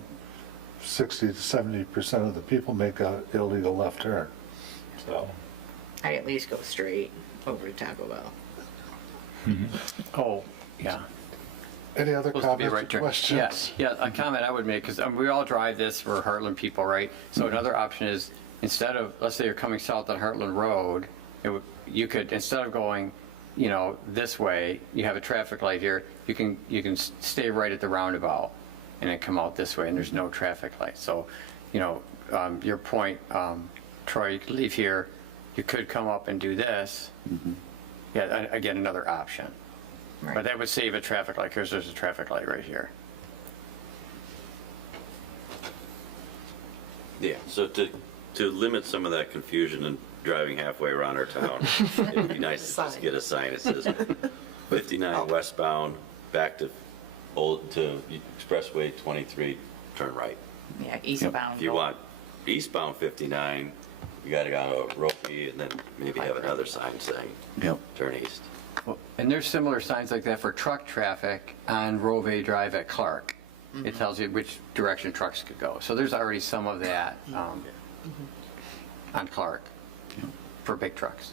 60 to 70% of the people make a illegal left turn. So, I at least go straight over to Taco Bell. Oh, yeah. any other Supposed to be a comments or right turn. questions? Yes, yeah, a comment I would make, because we all drive this, we're Heartland people, right? So another option is, instead of, let's say you're coming south on Heartland Road, you could, instead of going, this way, you have a traffic light here, you can stay right at the roundabout and then come out this way, and there's no traffic light. So, your point, Troy, you could leave here, you could come up and do this. Yeah, again, another option. But that would save a traffic light, because there's a traffic light right here. Yeah, so to limit some of that confusion and driving halfway around our town, it'd be nice to just get a sign that says 59 westbound, back to Expressway 23, turn right. Yeah, eastbound. If you want eastbound 59, you gotta go to Ropey and then maybe have another sign saying, Yep. turn east. And there's similar signs like that for truck traffic on Rovey Drive at Clark. It tells you which direction trucks could go. So there's already some of that on Clark for big trucks.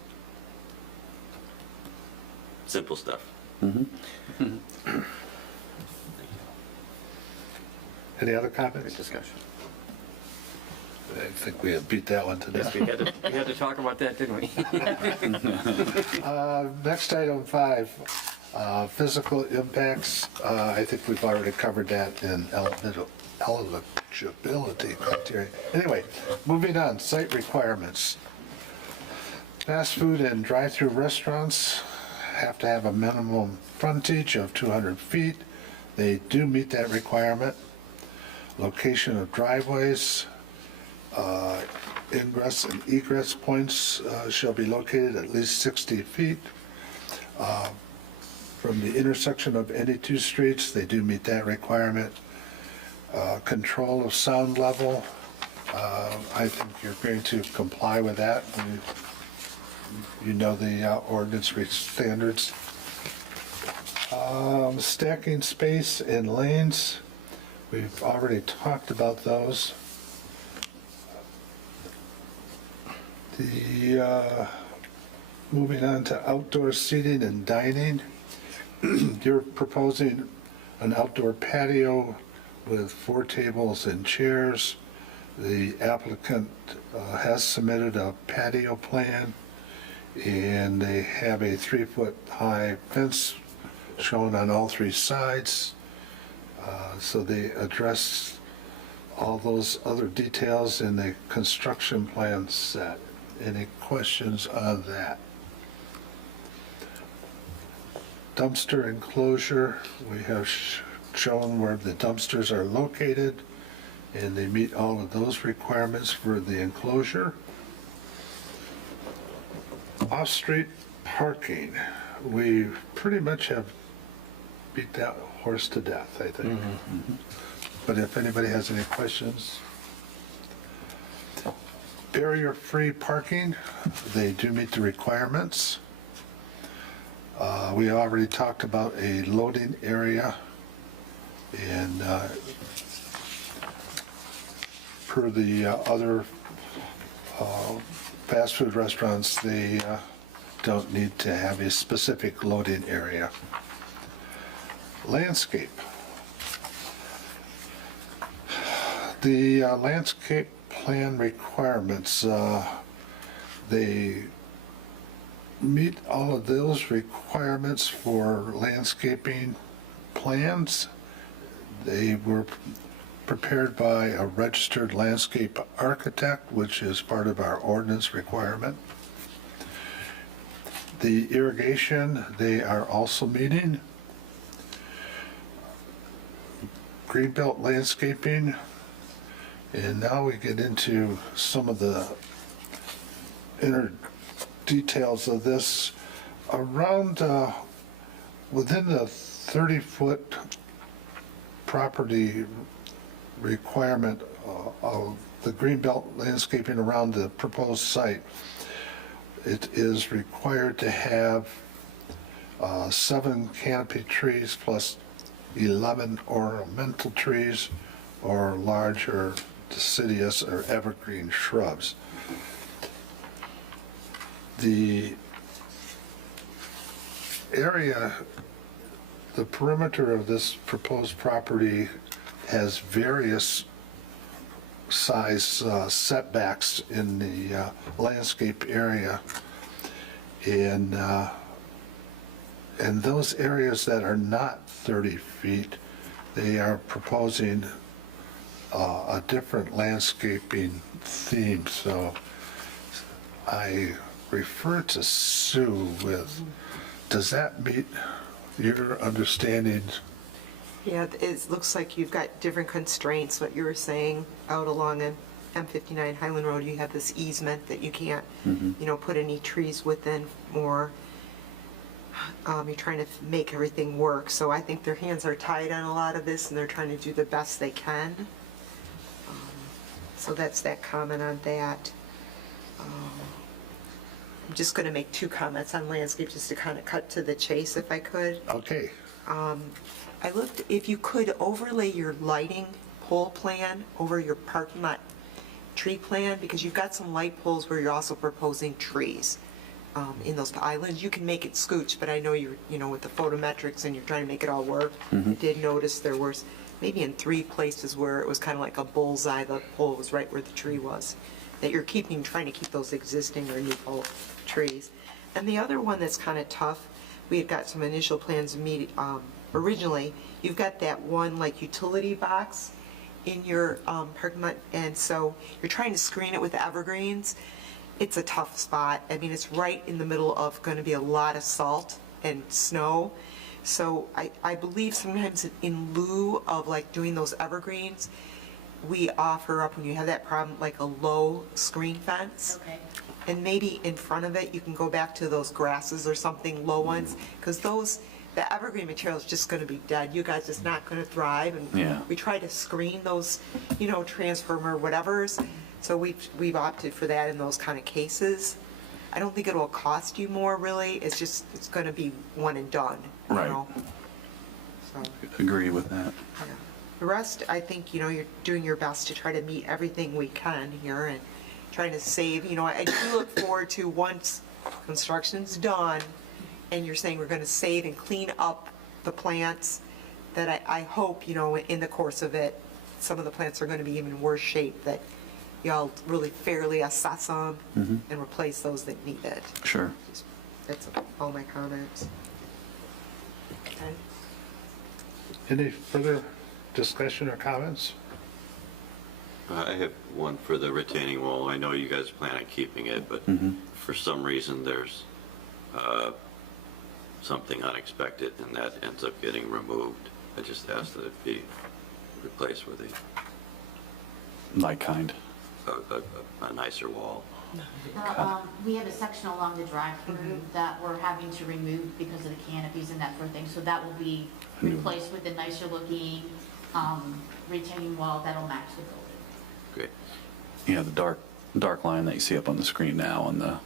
Simple stuff. Any other comments? Good discussion. I think we had beat that one to death. We had to talk about that, didn't we? Next item 5, physical impacts. I think we've already covered that in eligibility criteria. Anyway, moving on, site requirements. Fast food and drive-through restaurants have to have a minimum frontage of 200 feet. They do meet that requirement. Location of driveways, ingress and egress points shall be located at least 60 feet from the intersection of any two streets. They do meet that requirement. Control of sound level, I think you're going to comply with that. You know the ordinance standards. Stacking space in lanes, we've already talked about those. Moving on to outdoor seating and dining, you're proposing an outdoor patio with 4 tables and chairs. The applicant has submitted a patio plan, and they have a 3-foot-high fence shown on all 3 sides. So they address all those other details in the construction plan set. Any questions on that? Dumpster enclosure, we have shown where the dumpsters are located, and they meet all of those requirements for the enclosure. Off-street parking, we pretty much have beat that horse to death, I think. But if anybody has any questions. Barrier-free parking, they do meet the requirements. We already talked about a loading area, and per the other fast food restaurants, they don't need to have a specific loading area. Landscape. The landscape plan requirements, they meet all of those requirements for landscaping plans. They were prepared by a registered landscape architect, which is part of our ordinance requirement. The irrigation, they are also meeting. Greenbelt landscaping, and now we get into some of the inner details of this. Around, within the 30-foot property requirement of the greenbelt landscaping around the proposed site, it is required to have 7 canopy trees plus 11 ornamental trees or larger deciduous or evergreen shrubs. The area, the perimeter of this proposed property has various size setbacks in the landscape area, and those areas that are not 30 feet, they are proposing a different landscaping theme. So I refer to Sue with, does that meet your understanding? Yeah, it looks like you've got different constraints, what you were saying, out along M59 Highland Road, you have this easement that you can't, put any trees within, or you're trying to make everything work. So I think their hands are tied on a lot of this, and they're trying to do the best they can. So that's that comment on that. I'm just going to make 2 comments on landscape, just to kind of cut to the chase, if I could. Okay. I looked, if you could overlay your lighting pole plan over your parking lot tree plan, because you've got some light poles where you're also proposing trees in those islands. You can make it scooch, but I know you're, with the photometrics and you're trying to make it all work. I did notice there was maybe in 3 places where it was kind of like a bullseye, the pole was right where the tree was, that you're trying to keep those existing or new trees. And the other one that's kind of tough, we had got some initial plans originally, you've got that one like utility box in your parking lot, and so you're trying to screen it with evergreens. It's a tough spot. I mean, it's right in the middle of going to be a lot of salt and snow. So I believe sometimes in lieu of like doing those evergreens, we offer up, when you have that problem, like a low screen fence. Okay. And maybe in front of it, you can go back to those grasses or something, low ones, because the evergreen material is just going to be dead. You guys, it's not going to thrive. And Yeah. we try to screen those, transformer whatevers. So we've opted for that in those kind of cases. I don't think it will cost you more, really. It's going to be one and done, Right. So. Agree with that. Yeah. The rest, I think, you're doing your best to try to meet everything we can here and trying to save. I do look forward to once construction's done and you're saying we're going to save and clean up the plants, that I hope, in the course of it, some of the plants are going to be even worse shape, that y'all really fairly assess them and replace those that need it. Sure. That's all my comments. Okay. Any further discussion or comments? I have one for the retaining wall. I know you guys plan on keeping it, but for some reason there's something unexpected and that ends up getting removed. I just asked that it be replaced with Like kind. a nicer wall. We have a section along the drive-through that we're having to remove because of the canopies and that sort of thing. So that will be replaced with a nicer looking retaining wall that'll match the building. Great. Yeah, the dark line that you see up on the screen now on the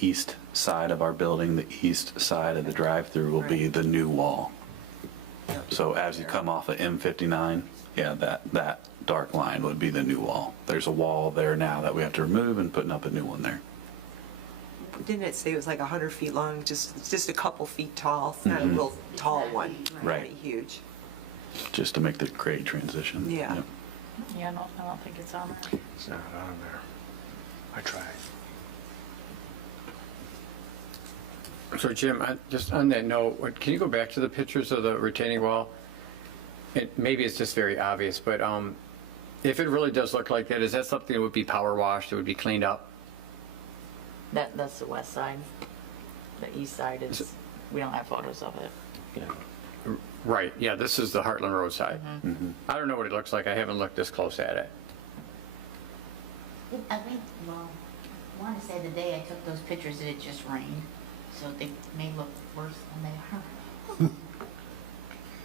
east side of our building, the east side of the drive-through will be the new wall. So as you come off of M59, yeah, that dark line would be the new wall. There's a wall there now that we have to remove and putting up a new one there. Didn't it say it was like 100 feet long, just a couple feet tall? It's not a real tall one. Right. Not huge. Just to make the grade transition. Yeah. Yep. Yeah, no, I don't think it's on there. It's not on there. I tried. So Jim, just on that note, can you go back to the pictures of the retaining wall? Maybe it's just very obvious, but if it really does look like that, is that something that would be power washed, it would be cleaned up? That's the west side. The east side is, we don't have photos of it. Right, yeah, this is the Heartland Road side. I don't know what it looks like, I haven't looked this close at it. I think, I want to say the day I took those pictures, it had just rained, so they may look worse than they are.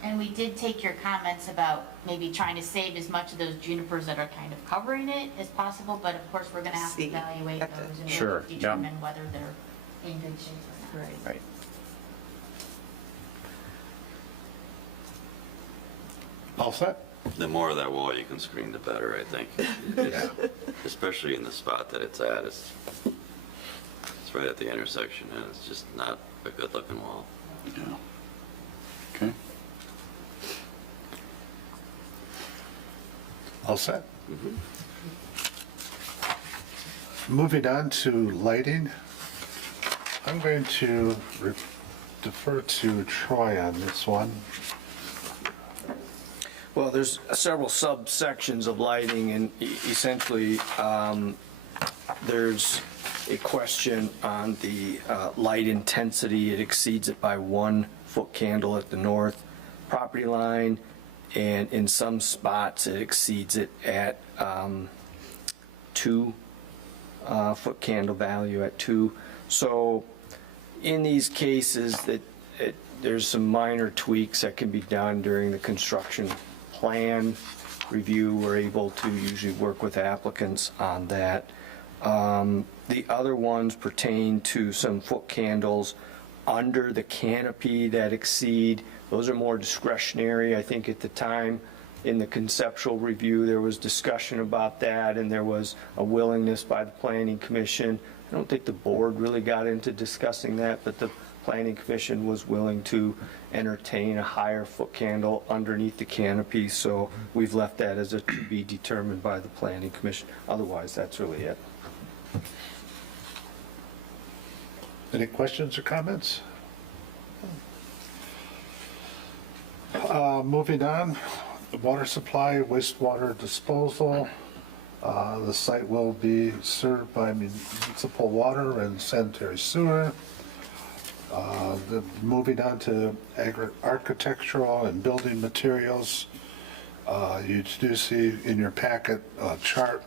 And we did take your comments about maybe trying to save as much of those junipers that are kind of covering it as possible, but of course, we're going to have to See, evaluate have to- those and Sure, really yeah. determine whether they're in good shape or not. Right. All set? The more of that wall you can screen, the better, I think. It's- Especially in the spot that it's at. It's right at the intersection, and it's just not a good-looking wall. Yeah. Okay. All set? Moving on to lighting. I'm going to defer to Troy on this one. Well, there's several subsections of lighting, and essentially, there's a question on the light intensity. It exceeds it by 1 foot candle at the north property line, and in some spots, it exceeds it at 2 foot candle value at 2. So in these cases, there's some minor tweaks that can be done during the construction plan review. We're able to usually work with applicants on that. The other ones pertain to some foot candles under the canopy that exceed. Those are more discretionary. I think at the time in the conceptual review, there was discussion about that, and there was a willingness by the planning commission. I don't think the board really got into discussing that, but the Planning Commission was willing to entertain a higher foot candle underneath the canopy, so we've left that as a to be determined by the Planning Commission. Otherwise, that's really it. Any questions or comments? Moving on, water supply, wastewater disposal. The site will be served by municipal water and sanitary sewer. Moving on to architectural and building materials. You do see in your packet a chart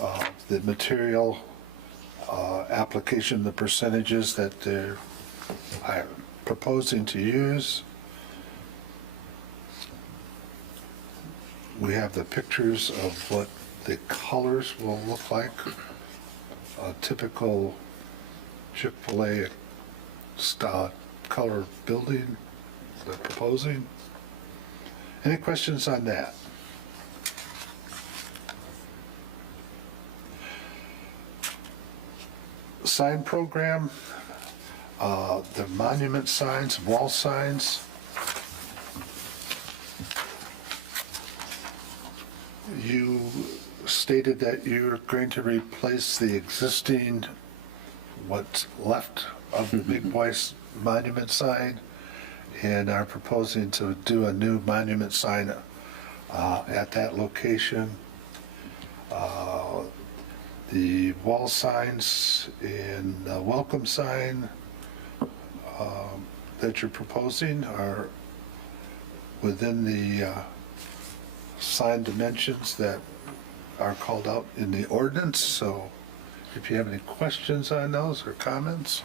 of the material application, the percentages that they're proposing to use. We have the pictures of what the colors will look like. A typical Chick-fil-A style color building they're proposing. Any questions on that? Sign program, the monument signs, wall signs. You stated that you're going to replace the existing, what's left of the Big Boys monument sign, and are proposing to do a new monument sign at that location. The wall signs and the welcome sign that you're proposing are within the sign dimensions that are called out in the ordinance. So if you have any questions on those or comments.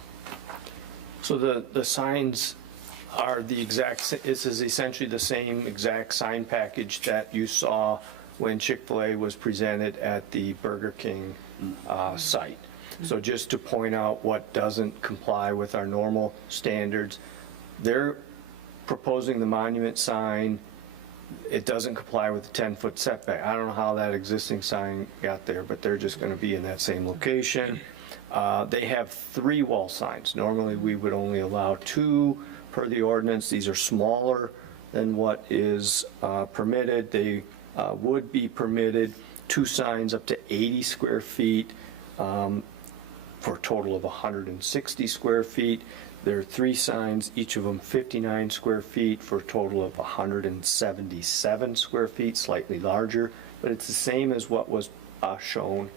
So the signs are the exact, this is essentially the same exact sign package that you saw when Chick-fil-A was presented at the Burger King site. So just to point out what doesn't comply with our normal standards, they're proposing the monument sign, it doesn't comply with the 10-foot setback. I don't know how that existing sign got there, but they're just going to be in that same location. They have 3 wall signs. Normally, we would only allow 2 per the ordinance. These are smaller than what is permitted. They would be permitted 2 signs up to 80 square feet for a total of 160 square feet. There are 3 signs, each of them 59 square feet for a total of 177 square feet, slightly larger, but it's the same as what was shown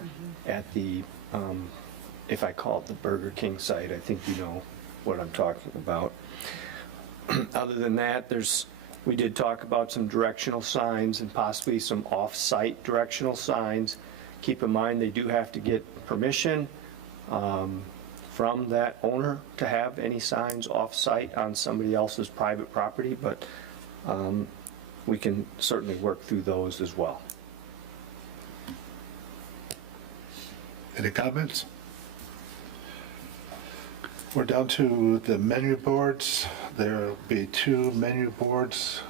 at the, if I call it the Burger King site, I think you know what I'm talking about. Other than that, we did talk about some directional signs and possibly some off-site directional signs. Keep in mind, they do have to get permission from that owner to have any signs off-site on somebody else's private property, but we can certainly work through those as well. Any comments? We're down to the menu boards. There'll be 2 menu boards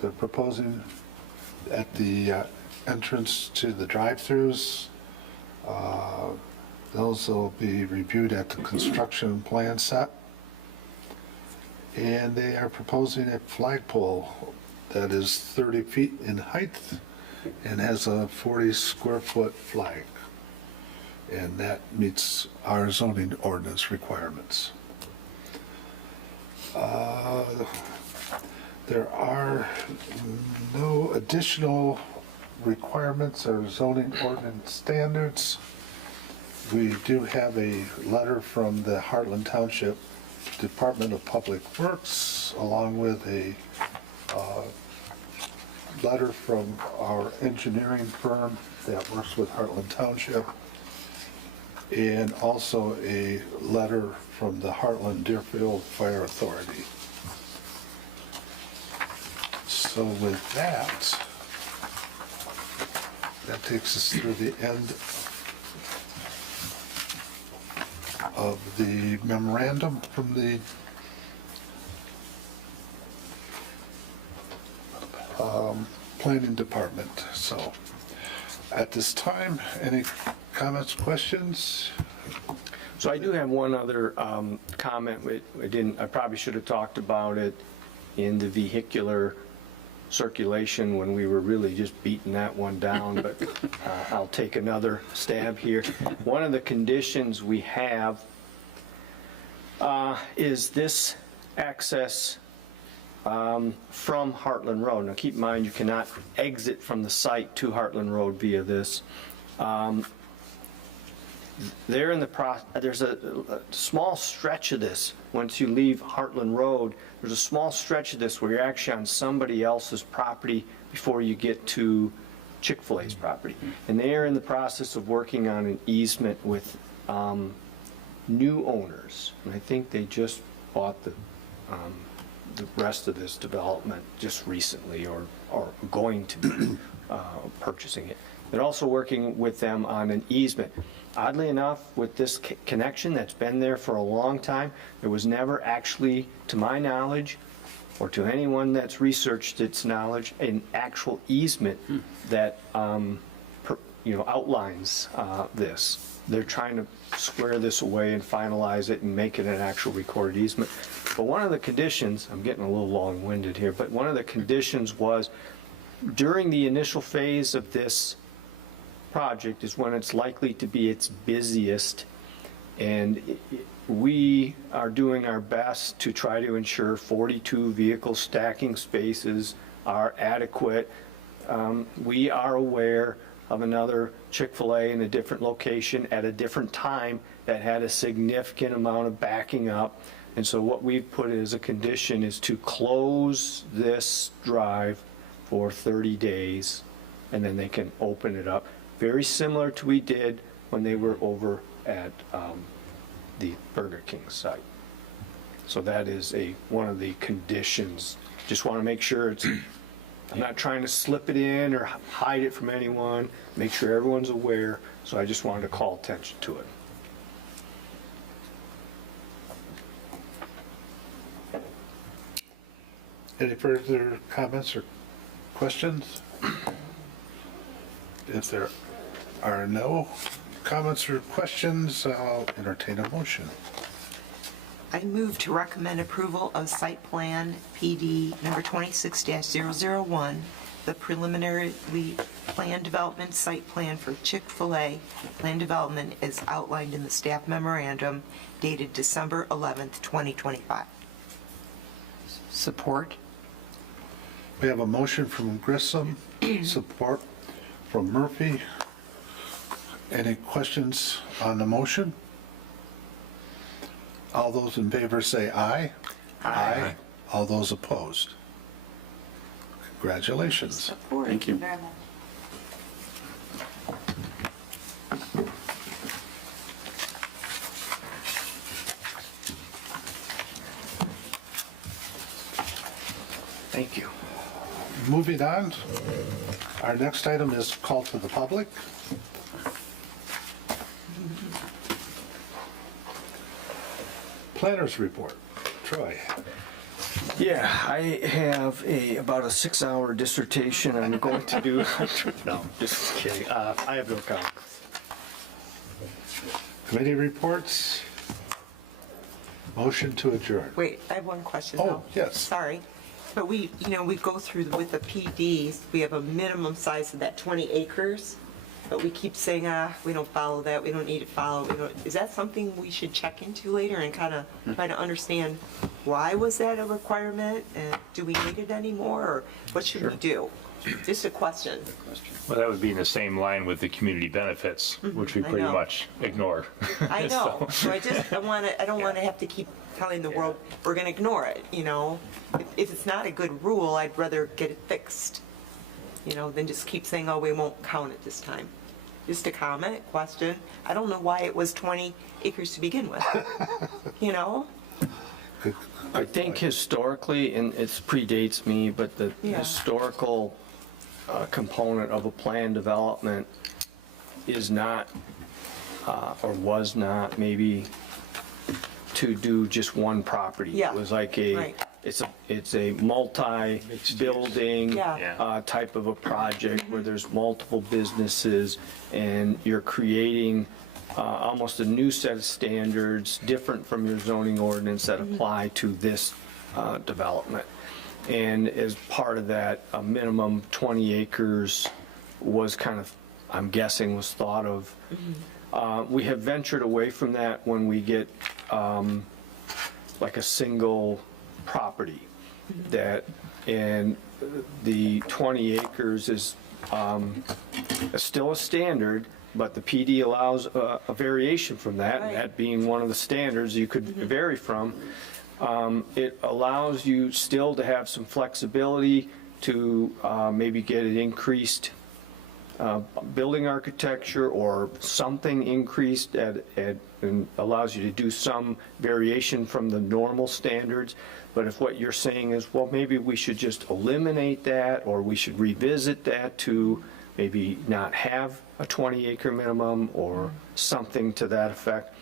they're proposing at the entrance to the drive-throughs. Those will be reviewed at the construction plan set. And they are proposing a flagpole that is 30 feet in height and has a 40 square foot flag. And that meets our zoning ordinance requirements. There are no additional requirements or zoning ordinance standards. We do have a letter from the Heartland Township Department of Public Works, along with a letter from our engineering firm that works with Heartland Township, and also a letter from the Heartland Deerfield Fire Authority. So with that takes us through the end of the memorandum from the planning department. So at this time, any comments, questions? So I do have one other comment. I probably should have talked about it in the vehicular circulation when we were really just beating that one down, but I'll take another stab here. One of the conditions we have is this access from Heartland Road. Now keep in mind, you cannot exit from the site to Heartland Road via this. There in the there's a small stretch of this. Once you leave Heartland Road, there's a small stretch of this where you're actually on somebody else's property before you get to Chick-fil-A's property. And they are in the process of working on an easement with new owners. And I think they just bought the rest of this development just recently, or going to be purchasing it. They're also working with them on an easement. Oddly enough, with this connection that's been there for a long time, there was never actually, to my knowledge, or to anyone that's researched its knowledge, an actual easement that outlines this. They're trying to square this away and finalize it and make it an actual recorded easement. But one of the conditions, I'm getting a little long-winded here, but one of the conditions was during the initial phase of this project is when it's likely to be its busiest, and we are doing our best to try to ensure 42 vehicle stacking spaces are adequate. We are aware of another Chick-fil-A in a different location at a different time that had a significant amount of backing up. And so what we've put as a condition is to close this drive for 30 days, and then they can open it up. Very similar to we did when they were over at the Burger King site. So that is one of the conditions. Just want to make sure I'm not trying to slip it in or hide it from anyone, make sure everyone's aware, so I just wanted to call attention to it. Any further comments or questions? If there are no comments or questions, I'll entertain a motion. I move to recommend approval of site plan PD number 26-001, the preliminarily planned development site plan for Chick-fil-A plan development as outlined in the staff memorandum dated December 11th, 2025. Support? We have a motion from Grissom, support from Murphy. Any questions on the motion? All those in favor say aye. Aye. All those opposed? Congratulations. Support. Thank you. Very much. Thank you. Moving on, our next item is call to the public. Planners report. Troy. Yeah, I have about a 6-hour dissertation I'm going to do. No, just kidding. I have no comment. Committee reports. Motion to adjourn. Wait, I have one question Oh, though. yes. Sorry. But we go through with the PDs, we have a minimum size of that 20 acres, but we keep saying, we don't follow that, we don't need to follow. Is that something we should check into later and kind of try to understand why was that a requirement? And do we need it anymore, or what should we do? Just a question. Well, that would be in the same line with the community benefits, which we I pretty know. much ignore. I know, so I don't want to have to keep telling the world, we're going to ignore it, If it's not a good rule, I'd rather get it fixed, than just keep saying, oh, we won't count it this time. Just a comment, question. I don't know why it was 20 acres to begin with, I think historically, and it predates me, but the Yeah. historical component of a planned development is not, or was not, maybe to do just one property. Yeah, It was like right. it's a multi-building Yeah. type of a project where there's multiple businesses and you're creating almost a new set of standards, different from your zoning ordinance that apply to this development. And as part of that, a minimum 20 acres was kind of, I'm guessing, was thought of. We have ventured away from that when we get like a single property that, and the 20 acres is still a standard, but the PD allows a variation from that, and that being one of the standards you could vary from. It allows you still to have some flexibility to maybe get an increased building architecture or something increased and allows you to do some variation from the normal standards. But if what you're saying is, well, maybe we should just eliminate that, or we should revisit that to maybe not have a 20-acre minimum or something to that effect.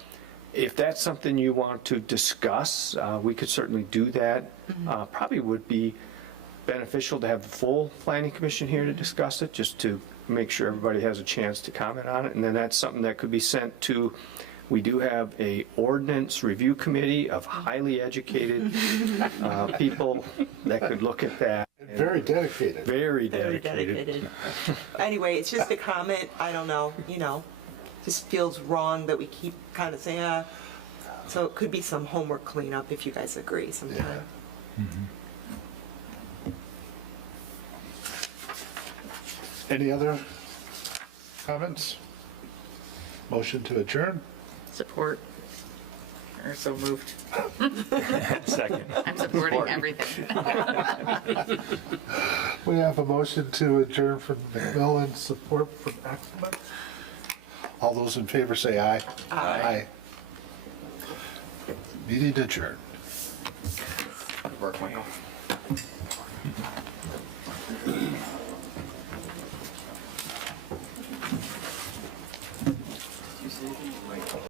If that's something you want to discuss, we could certainly do that. Probably would be beneficial to have the full planning commission here to discuss it, just to make sure everybody has a chance to comment on it. And then that's something that could be sent to, we do have a ordinance review committee of highly educated people that could look at that. Very dedicated. Very Very dedicated. dedicated. Anyway, it's just a comment, I don't know, just feels wrong that we keep kind of saying, so it could be some homework cleanup if you guys agree sometime. Any other comments? Motion to adjourn? Support. Or so moved. Second. I'm supporting everything. We have a motion to adjourn from McMillan, support from Axman. All those in favor say aye. Aye. Meeting adjourned. Good work, Michael.